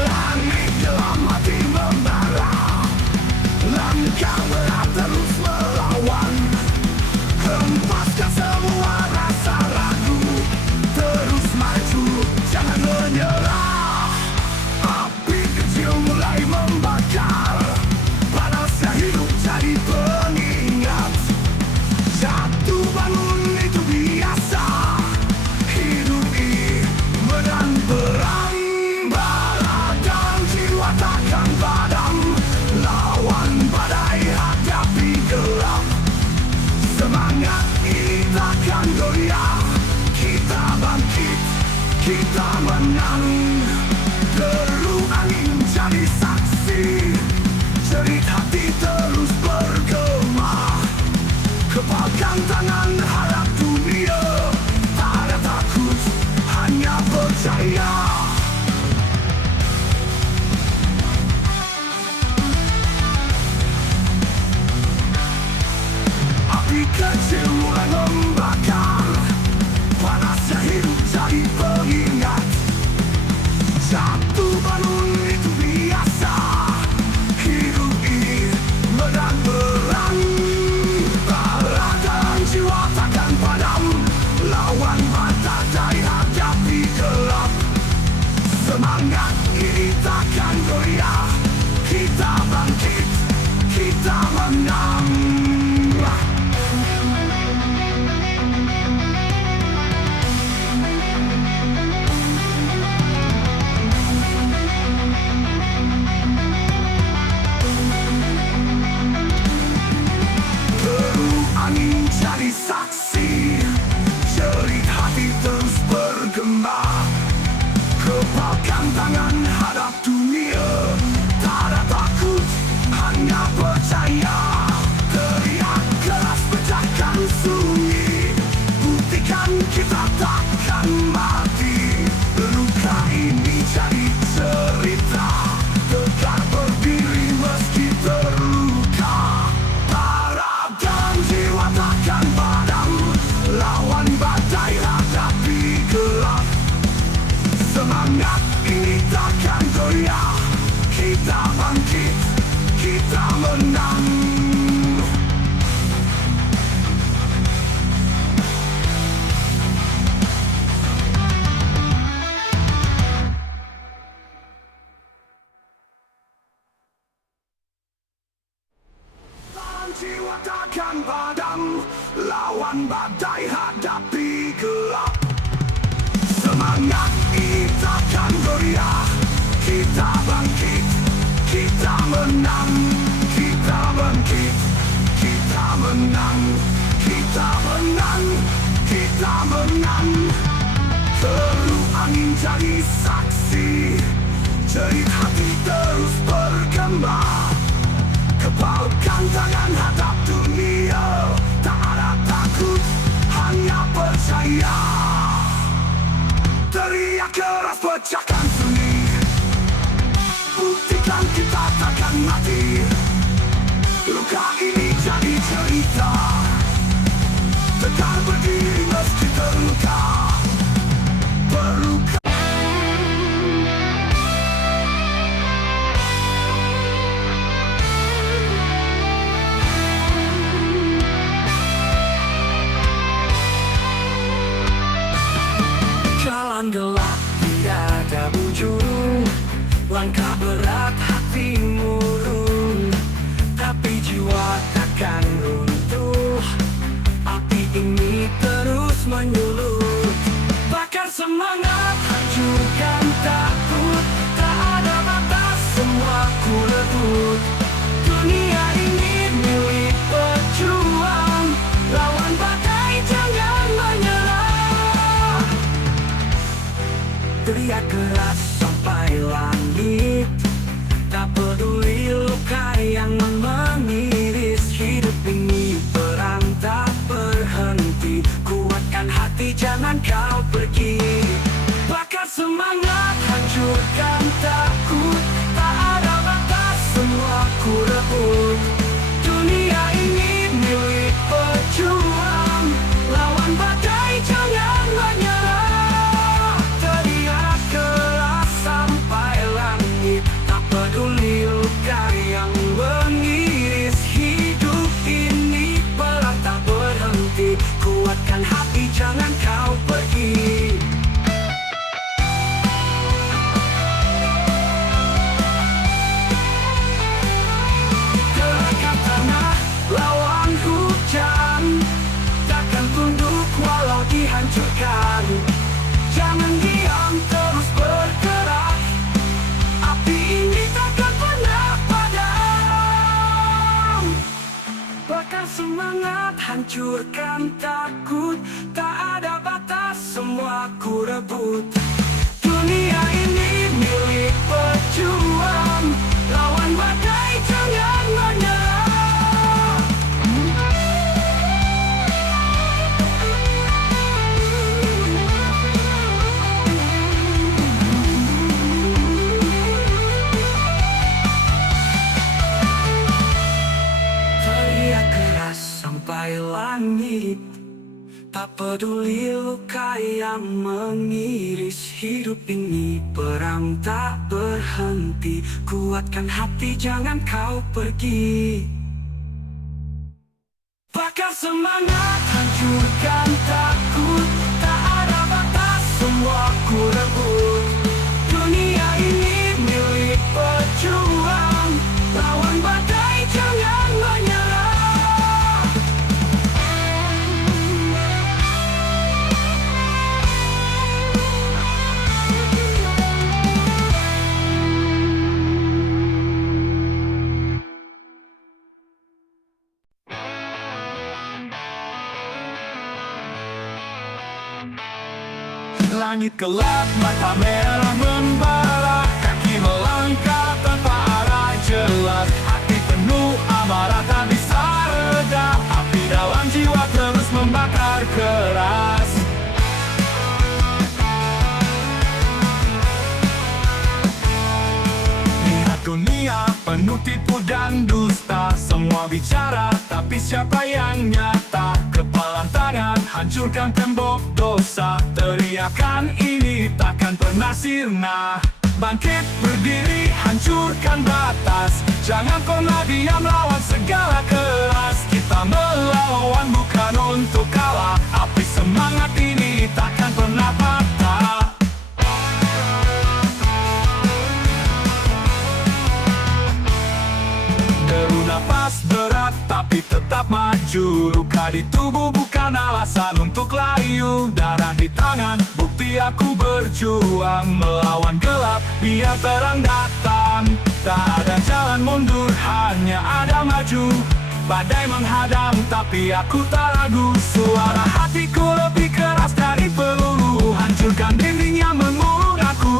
Langit dalam hati membara. Langkah berat terus melawan. Hempaskan semua rasa ragu. Terus maju, jangan menyerah. Api kecil mulai membakar. Panasnya hidup jadi pengingat. Jatuh bangun itu biasa. Hidup ini menang perang. Bara dan jiwa takkan padam. Lawan badai, hadapi gelap. Semangat ini takkan goyah. Kita bangkit, kita menang. Deru angin jadi saksi. Jerit hati terus bergema. Kepalkan tangan, harap dunia. Tak ada takut, hanya percaya. Api kecil mulai membakar. Panasnya hidup jadi pengingat. Jatuh bangun itu biasa. Hidup ini menang perang. Bara dan jiwa takkan padam. Lawan badai, hadapi gelap. Semangat ini takkan goyah. Kita bangkit, kita menang. Deru angin jadi saksi. Jerit hati terus bergema. Kepalkan tangan, hadap dunia. Tak ada takut, hanya percaya. Teriak keras, pecahkan sunyi. Buktikan kita takkan mati. Luka ini jadi cerita. Tegak berdiri meski terluka. Bara dan jiwa takkan padam. Lawan badai, hadapi gelap. Semangat ini takkan goyah. Kita bangkit, kita menang. Jiwa takkan padam. Lawan badai, hadapi gelap. Semangat ini takkan goyah. Kita bangkit, kita menang. Kita bangkit, kita menang. Kita menang, kita menang. Deru angin jadi saksi. Jerit hati terus bergema. Kepalkan tangan, hadap dunia. Tak ada takut, hanya percaya. Teriak keras, pecahkan sunyi. Buktikan kita takkan mati. Luka ini jadi cerita. Tegak berdiri meski terluka. Berluka. semangat, hancurkan takut. Tak ada batas, semua ku rebut. Dunia ini milik pejuang. Lawan badai, jangan menyerah. Teriak keras sampai langit. Tak peduli luka yang mengiris. Hidup ini perang tak berhenti. Kuatkan hati, jangan kau pergi. Bakar semangat, hancurkan takut. Tak ada batas, semua ku rebut. Dunia ini milik pejuang. Lawan badai, jangan menyerah. Teriak keras sampai langit. Tak peduli luka yang mengiris. Hidup ini perang tak berhenti. Kuatkan hati, jangan kau pergi. Tegakkan tanah, lawan hujan. Takkan tunduk walau dihancurkan. Jangan diam, terus bergerak. Api ini takkan pernah padam. Bakar semangat, hancurkan takut. Tak ada batas, semua ku rebut. Dunia ini milik pejuang. Lawan badai, jangan menyerah. Teriak keras sampai langit. Tak peduli luka yang mengiris. Hidup ini perang tak berhenti. Kuatkan hati, jangan kau pergi. Bakar semangat, hancurkan takut. Tak ada batas, semua ku rebut. Dunia ini milik pejuang. Lawan badai, jangan menyerah. Langit gelap, mata merah membara. Kaki melangkah tanpa arah jelas. Hati penuh amarah tak bisa reda. Api dalam jiwa terus membakar keras. Lihat dunia penuh tipu dan dusta. Semua bicara, tapi siapa yang nyata? Kepala tangan, hancurkan tembok dosa. Teriakan ini takkan pernah sirna. Bangkit berdiri, hancurkan batas. Jangan pernah diam, lawan segala keras. Kita melawan bukan untuk kalah. Api semangat ini takkan pernah patah. Deru nafas berat tapi tetap maju. Luka di tubuh bukan alasan untuk layu. Darah di tangan, bukti aku berjuang. Melawan gelap, biar terang datang. Tak ada jalan mundur, hanya ada maju. Badai menghadang, tapi aku tak ragu. Suara hatiku lebih keras dari peluru. Hancurkan dinding yang mengurung aku.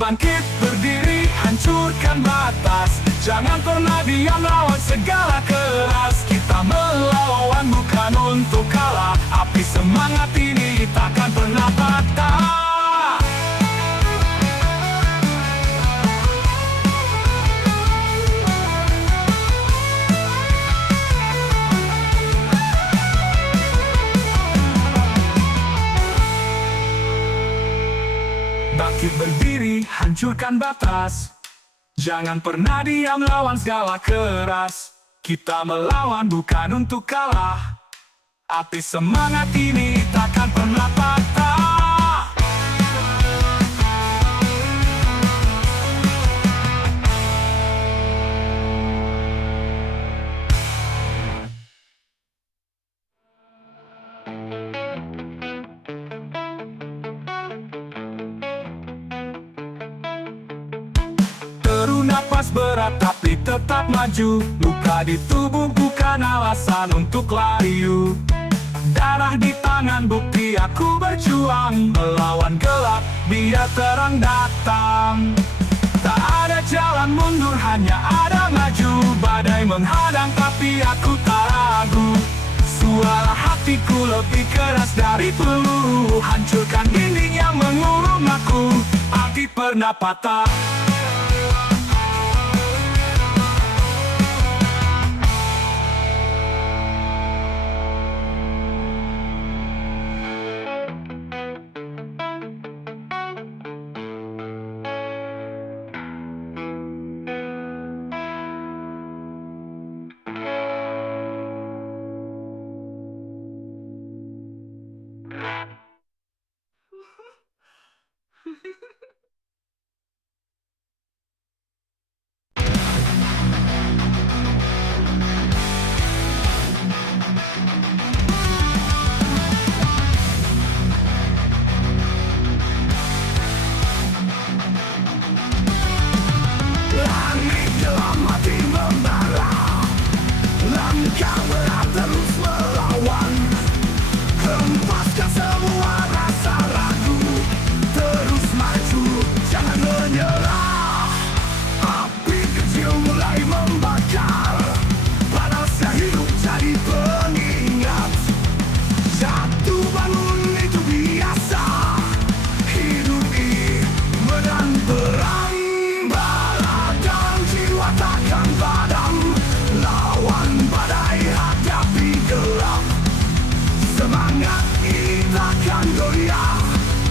Bangkit berdiri, hancurkan batas. Jangan pernah diam, lawan segala keras. Kita melawan bukan untuk kalah. Api semangat ini takkan pernah patah. Bangkit berdiri, hancurkan batas. Jangan pernah diam, lawan segala keras. Kita melawan bukan untuk kalah. Api semangat ini takkan pernah patah. tetap maju. Luka di tubuh bukan alasan untuk layu. Darah di tangan bukti aku berjuang melawan gelap, biar terang datang. Tak ada jalan mundur, hanya ada maju. Badai menghadang tapi aku tak ragu. Suara hatiku lebih keras dari peluru. Hancurkan dinding yang mengurung aku. Hati pernah patah. Langit dalam hati membara, langkah berat terus melawan. Hempaskan semua rasa ragu, terus maju, jangan menyerah. Api kecil mulai membakar, panasnya hidup jadi pengingat. Jatuh bangun itu biasa, hidup ini menang perang. Bara dan jiwa takkan padam, lawan badai hadapi gelap. Semangat ini takkan goyah,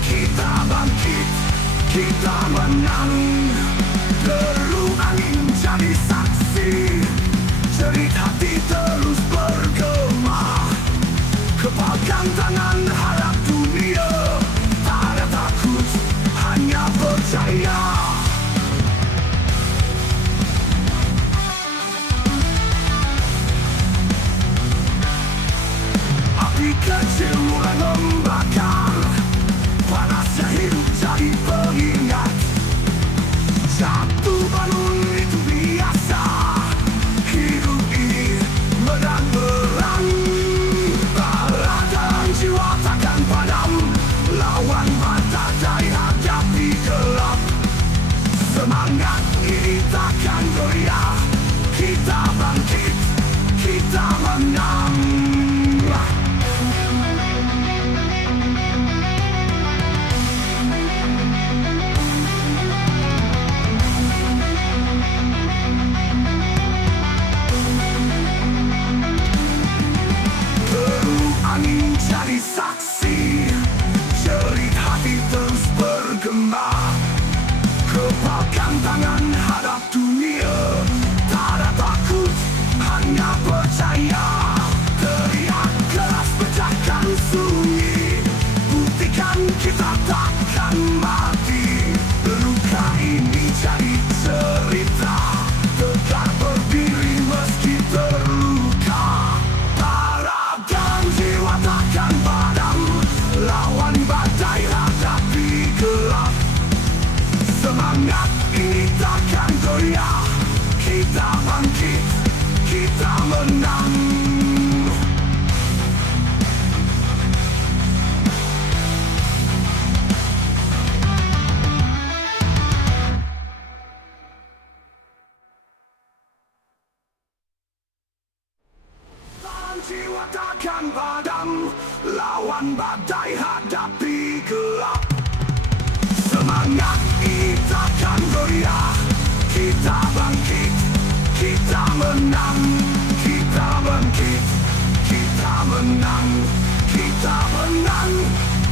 kita bangkit, kita menang. Deru angin jadi saksi, jerit hati terus bergema. Kepalkan tangan harap dunia, tak ada takut, hanya percaya. Api kecil mulai membakar, panasnya hidup jadi pengingat. Jatuh bangun itu biasa, hidup ini menang perang. Bara dan jiwa takkan padam, lawan badai hadapi gelap. Semangat ini takkan goyah, kita bangkit, kita menang. Deru angin jadi saksi, jerit hati terus bergema. Kepalkan tangan hadap dunia, tak ada takut, hanya percaya. Teriak keras pecahkan sunyi, buktikan kita takkan mati. Luka ini jadi cerita, tetap berdiri meski terluka. Bara dan jiwa takkan padam, lawan badai hadapi gelap. Semangat ini takkan goyah, kita bangkit, kita menang. Jiwa takkan padam, lawan badai hadapi gelap. Semangat ini takkan goyah, kita bangkit, kita menang. Kita bangkit, kita menang. Kita menang,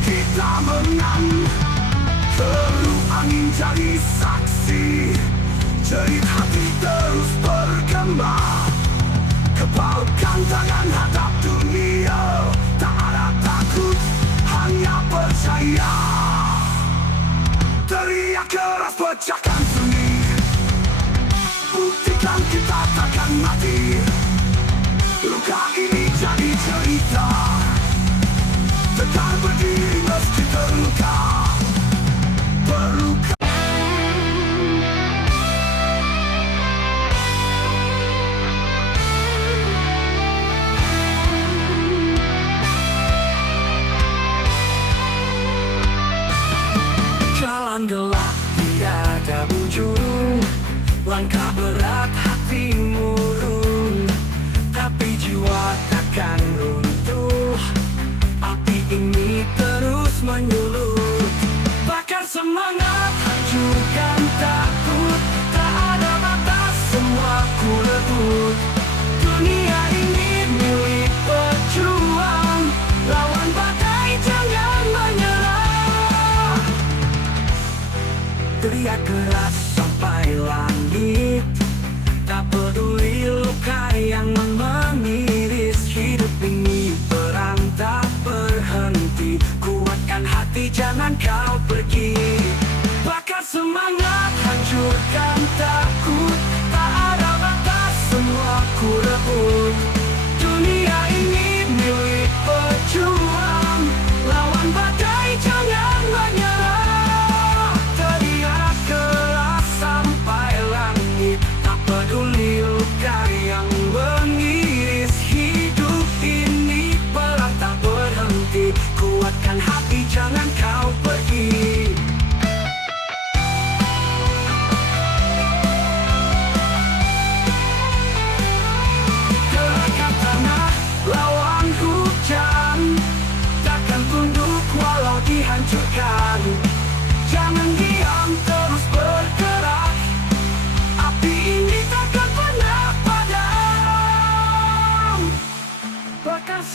kita menang. Deru angin jadi saksi, jerit hati terus bergema. Kepalkan tangan hadap dunia, tak ada takut, hanya percaya. Teriak keras pecahkan sunyi, buktikan kita takkan mati. Luka ini jadi cerita, tetap berdiri meski terluka. Berluka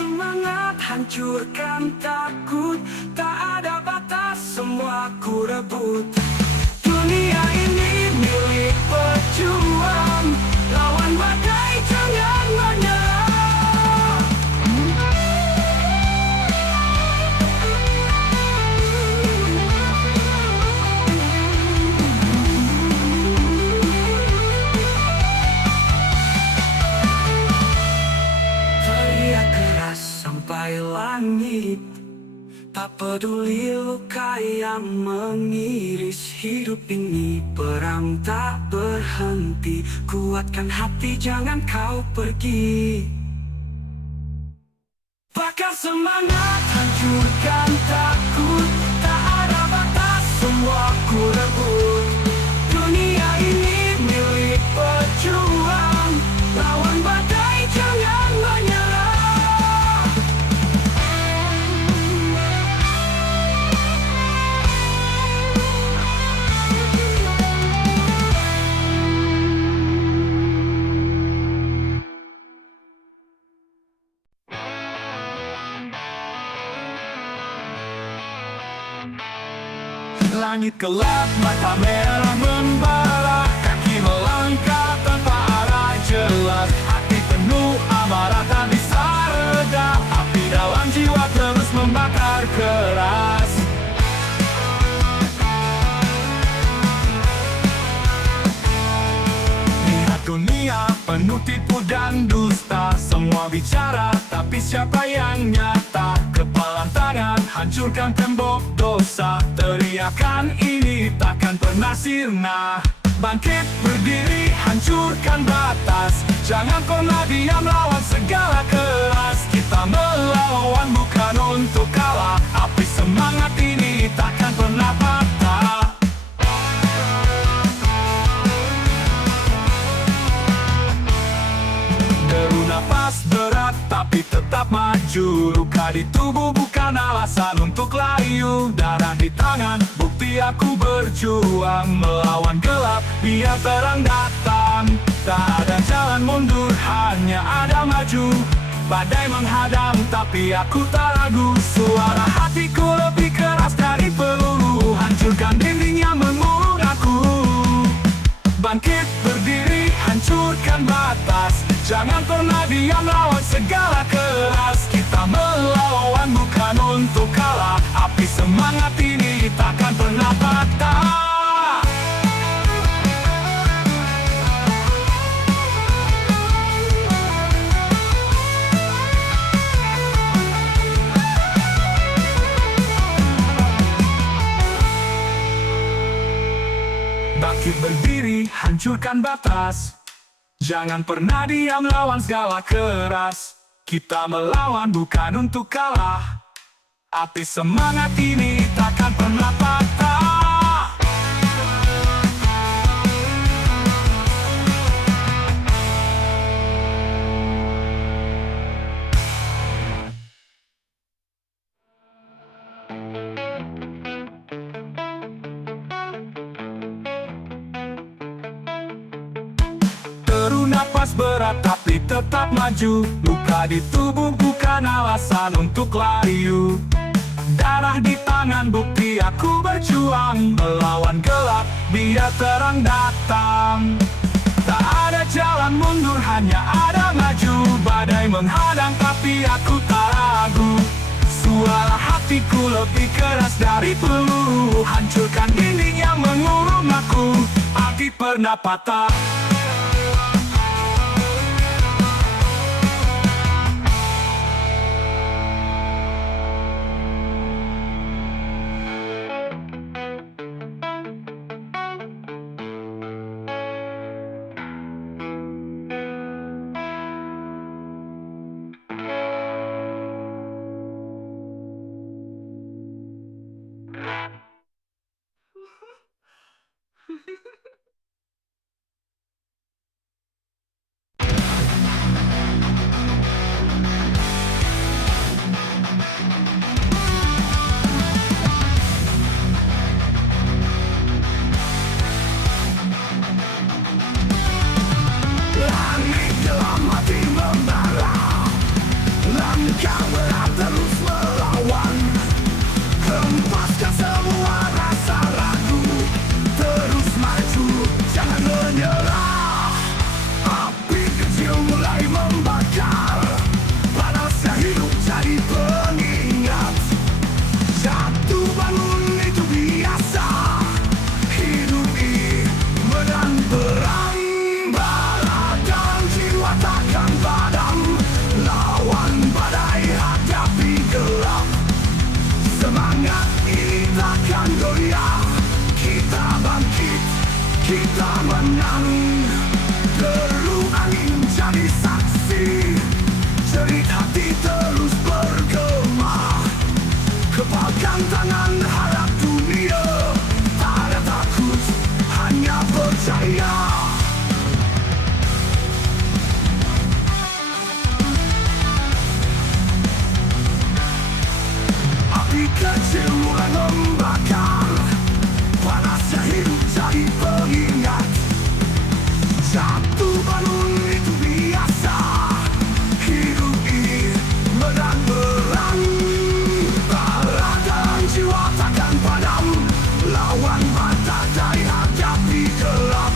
semangat, hancurkan takut. Tak ada batas, semua ku rebut. Dunia ini milik pejuang, lawan badai jangan menyerah. Teriak keras sampai langit, tak peduli luka yang mengiris. Hidup ini perang tak berhenti. Kuatkan hati, jangan kau pergi. Bakar semangat, hancurkan takut. Tak ada batas, semua ku rebut. Dunia ini milik pejuang, lawan badai jangan menyerah. Langit gelap, mata merah membara, kaki melangkah tanpa arah jelas. Hati penuh amarah tak bisa reda, api dalam jiwa terus membakar keras. Lihat dunia penuh tipu dan dusta, semua bicara tapi siapa yang nyata? Kepalan tangan, hancurkan tembok dosa. Teriakan ini takkan pernah sirna. Bangkit berdiri, hancurkan batas. Jangan pernah diam, lawan segala keras. Kita melawan bukan untuk kalah. Api semangat ini takkan pernah patah. Deru nafas berat tapi tetap maju. Luka di tubuh bukan alasan untuk layu. Darah di tangan, bukti aku berjuang. Melawan gelap, biar terang datang. Tak ada jalan mundur, hanya ada maju. Badai menghadang, tapi aku tak ragu. Suara hatiku lebih keras dari peluru. Hancurkan dinding yang mengurung aku. Bangkit berdiri, hancurkan batas. Jangan pernah diam, lawan segala keras. Kita melawan bukan untuk kalah. Api semangat ini takkan pernah patah. Bangkit berdiri, hancurkan batas. Jangan pernah diam, lawan segala keras. Kita melawan bukan untuk kalah. Api semangat ini takkan pernah patah. Deru nafas berat tapi tetap maju. Luka di tubuh bukan alasan untuk layu. Darah di tangan, bukti aku berjuang. Melawan gelap, biar terang datang. Tak ada jalan mundur, hanya ada maju. Badai menghadang tapi aku tak ragu. Suara hatiku lebih keras dari peluru. Hancurkan dinding yang mengurung aku. Api pernah patah. menang. Deru angin jadi saksi, jerit hati terus bergema. Kepalkan tangan harap dunia, tak ada takut, hanya percaya. Api kecil mulai membakar, panasnya hidup jadi pengingat. Jatuh bangun itu biasa, hidup ini menang berang. Baradang jiwa takkan padam, lawan badai hadapi gelap.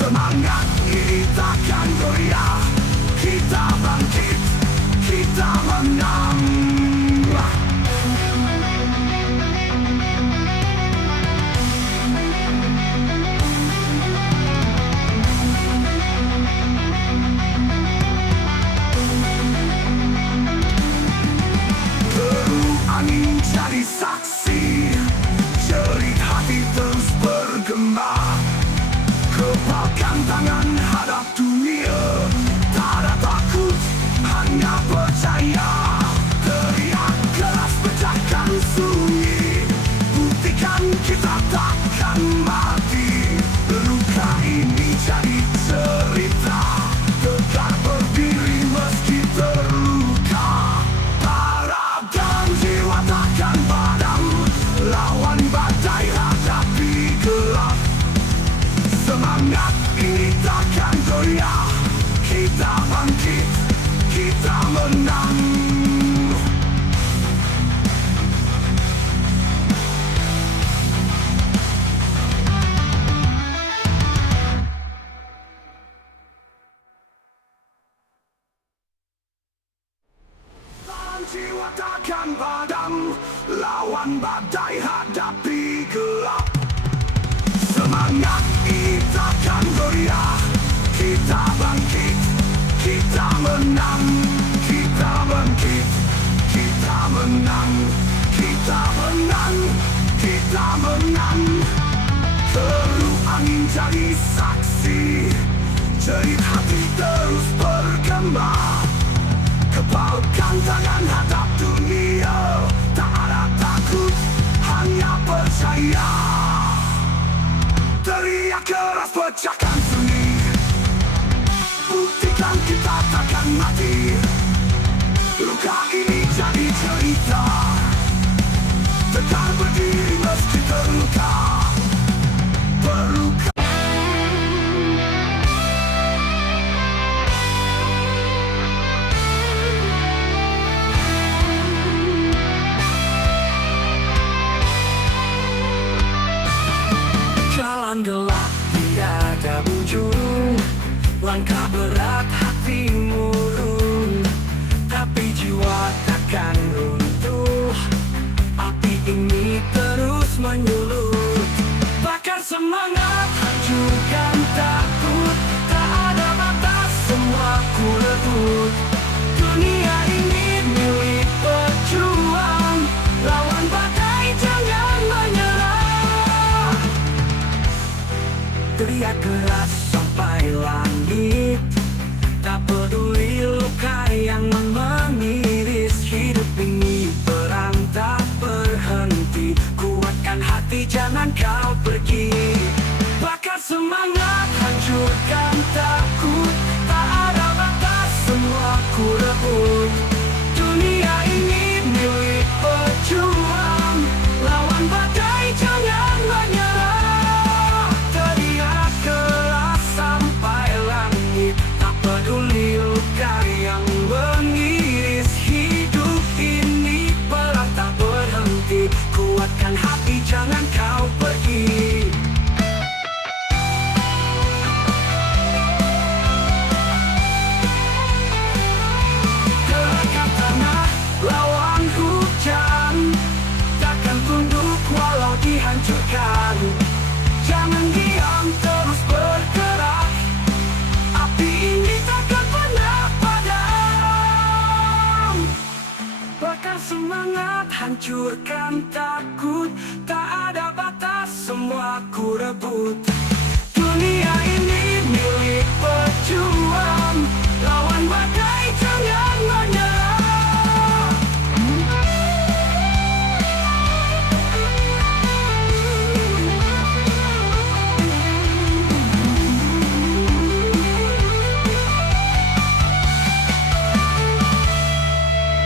Semangat ini takkan goyah, kita bangkit, kita menang. Angin jadi saksi, jerit hati terus bergema. Kepalkan tangan hadap dunia, tak ada takut, hanya percaya. Teriak keras pecahkan sunyi, buktikan kita takkan mati. Luka ini jadi cerita, tegak berdiri meski terluka. Jiwa takkan padam, lawan badai hadapi gelap. Semangat ini takkan goyah, kita bangkit, kita menang. Jiwa takkan padam, lawan badai hadapi gelap. Semangat ini takkan goyah, kita bangkit, kita menang. Kita bangkit, kita menang. Kita menang, kita menang. Deru angin jadi saksi, jerit hati terus bergema. Kepalkan tangan hadap dunia, tak ada takut, hanya percaya. Teriak keras pecahkan sunyi, buktikan kita takkan mati. Luka ini jadi cerita, tetap berdiri meski terluka. Berluka. Jalan gelap tiada ujung, langkah berat hati murung, tapi jiwa takkan runtuh. Api ini terus menyulut, bakar semangat, hancurkan takut. Tak ada batas, semua ku rebut. Dunia ini milik pejuang, lawan badai jangan menyerah. Teriak keras sampai langit, tak peduli luka yang mengiris. Hidup ini perang tak berhenti, kuatkan hati jangan kau pergi. Bakar semangat, hancurkan takut. Tak ada batas, semua ku rebut. Dunia ini milik pejuang, lawan badai jangan menyerah. Teriak keras sampai langit, tak peduli luka yang mengiris. Hidup ini perang tak berhenti, kuatkan hati jangan kau pergi. Tegakkan tanah lawan hujan, takkan tunduk walau dihancurkan. Jangan diam, terus bergerak. Api ini takkan pernah padam. Bakar semangat, hancurkan takut. Tak ada batas, semua ku rebut. Dunia ini milik pejuang, lawan badai jangan menyerah.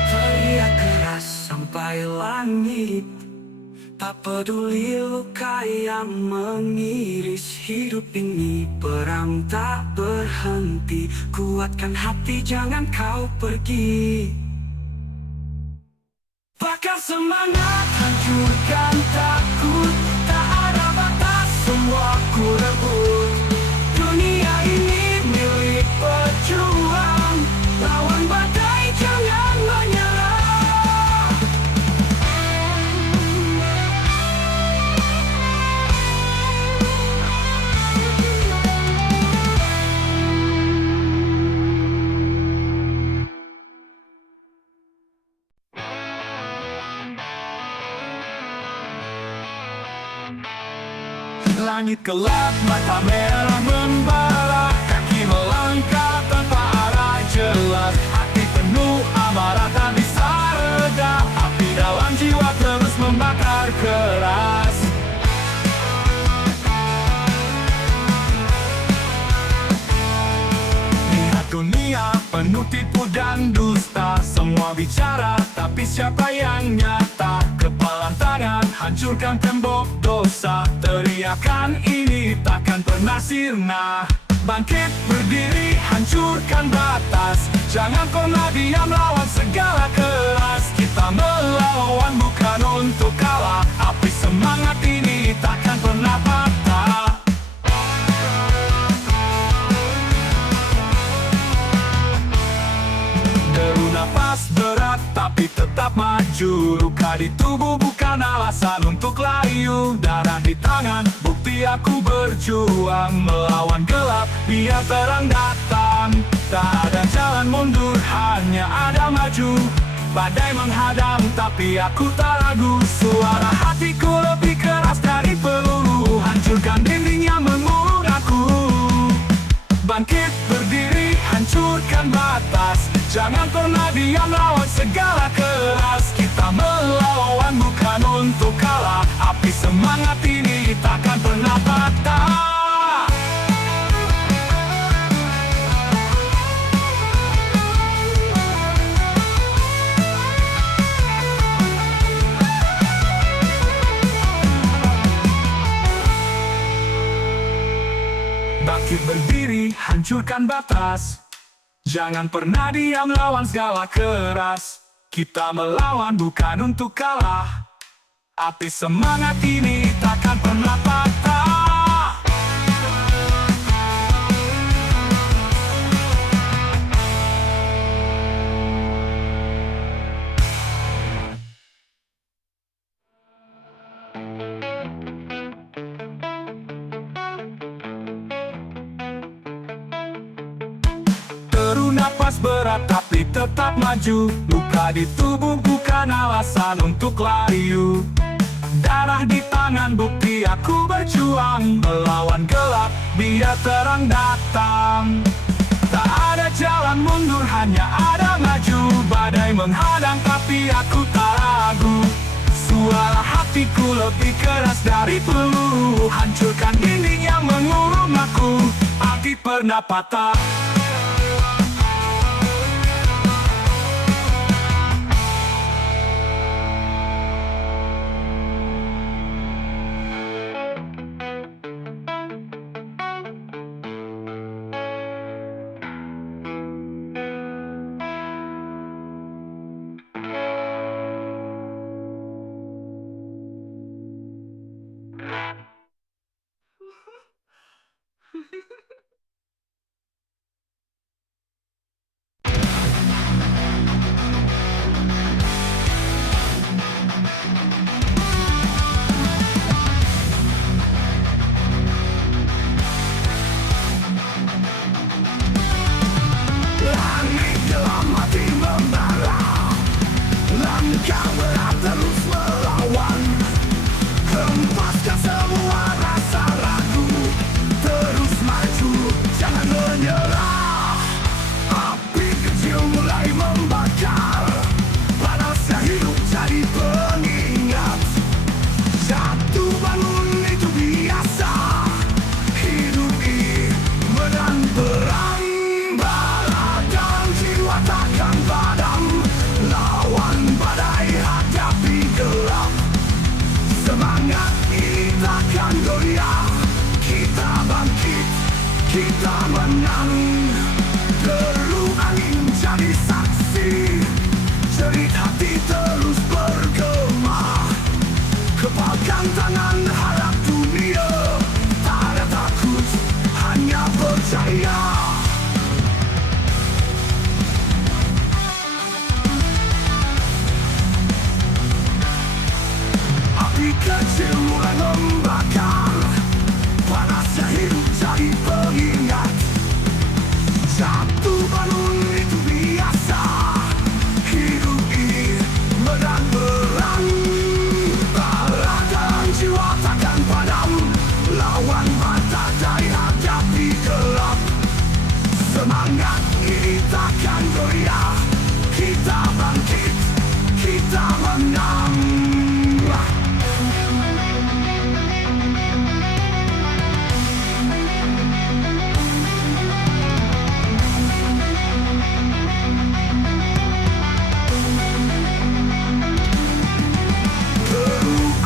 Teriak keras sampai langit, tak peduli luka yang mengiris. Hidup ini perang tak berhenti, kuatkan hati jangan kau pergi. Bakar semangat, hancurkan takut, tak ada batas, semua ku rebut. Dunia ini milik pejuang, lawan badai jangan menyerah. Langit gelap, mata merah membara, kaki melangkah tanpa arah jelas. Hati penuh amarah tak bisa reda, api dalam jiwa terus membakar keras. Lihat dunia penuh tipu dan dusta, semua bicara tapi siapa yang nyata? Kepalan tangan hancurkan tembok dosa, teriakan ini takkan pernah sirna. Bangkit berdiri hancurkan batas, jangan pernah diam lawan segala keras. Kita melawan bukan untuk kalah, api semangat ini takkan pernah patah. Deru napas berat tapi tetap maju, luka di tubuh bukan alasan untuk layu. Darah di tangan bukti aku berjuang, melawan gelap biar terang datang. Tak ada jalan mundur hanya ada maju, badai menghadang tapi aku tak ragu. Suara hatiku lebih keras dari peluru, hancurkan dinding yang mengurung aku. Bangkit berdiri hancurkan batas, jangan pernah diam lawan segala keras. Kita melawan bukan untuk kalah, api semangat ini takkan pernah patah. Bangkit berdiri hancurkan batas, jangan pernah diam lawan segala keras. Kita melawan bukan untuk kalah, api semangat ini takkan pernah patah. Deru napas berat tapi tetap maju, luka di tubuh bukan alasan untuk layu. Darah di tangan bukti aku berjuang, melawan gelap biar terang datang. Tak ada jalan mundur hanya ada maju, badai menghadang tapi aku tak ragu. Suara hatiku lebih keras dari peluru, hancurkan dinding yang mengurung aku. Api pernah patah. kita menang. Deru angin jadi saksi, jerit hati terus bergema. Kepalkan tangan harap dunia, tak ada takut, hanya percaya. Api kecil mulai membakar, panasnya hidup jadi pengingat. Jatuh bangun itu biasa, hidup ini medan perang. Baradang jiwa takkan padam, lawan badai hadapi gelap. Semangat ini takkan goyah, kita bangkit, kita menang.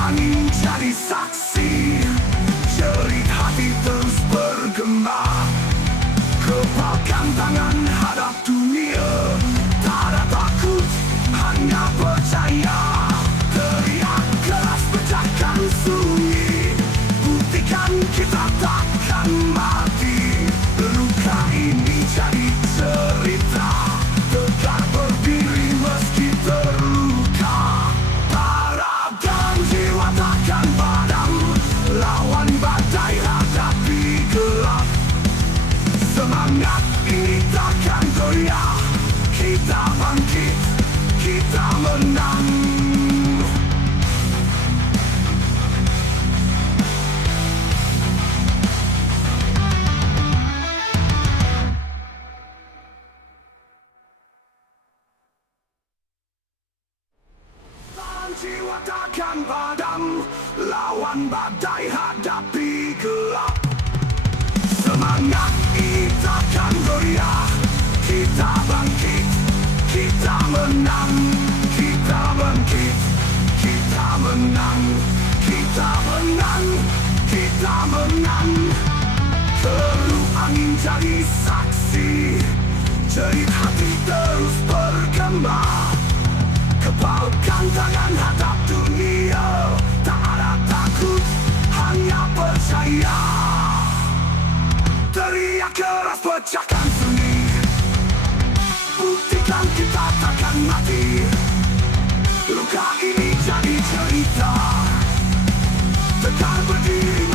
Angin jadi saksi, jerit hati terus bergema. Kepalkan tangan hadap dunia, tak ada takut, hanya percaya. Teriak keras pecahkan sunyi, buktikan kita takkan mati. Luka ini jadi cerita, tegak berdiri meski terluka. Jiwa takkan padam, lawan badai hadapi gelap. Semangat ini takkan goyah, kita bangkit, kita menang. Jiwa takkan padam, lawan badai hadapi gelap. Semangat ini takkan goyah, kita bangkit, kita menang. Kita bangkit, kita menang. Kita menang, kita menang. Deru angin jadi saksi, jerit hati terus bergema. Kepalkan tangan hadap dunia, tak ada takut, hanya percaya. Teriak keras pecahkan sunyi, buktikan kita takkan mati. Luka ini jadi cerita, tegak berdiri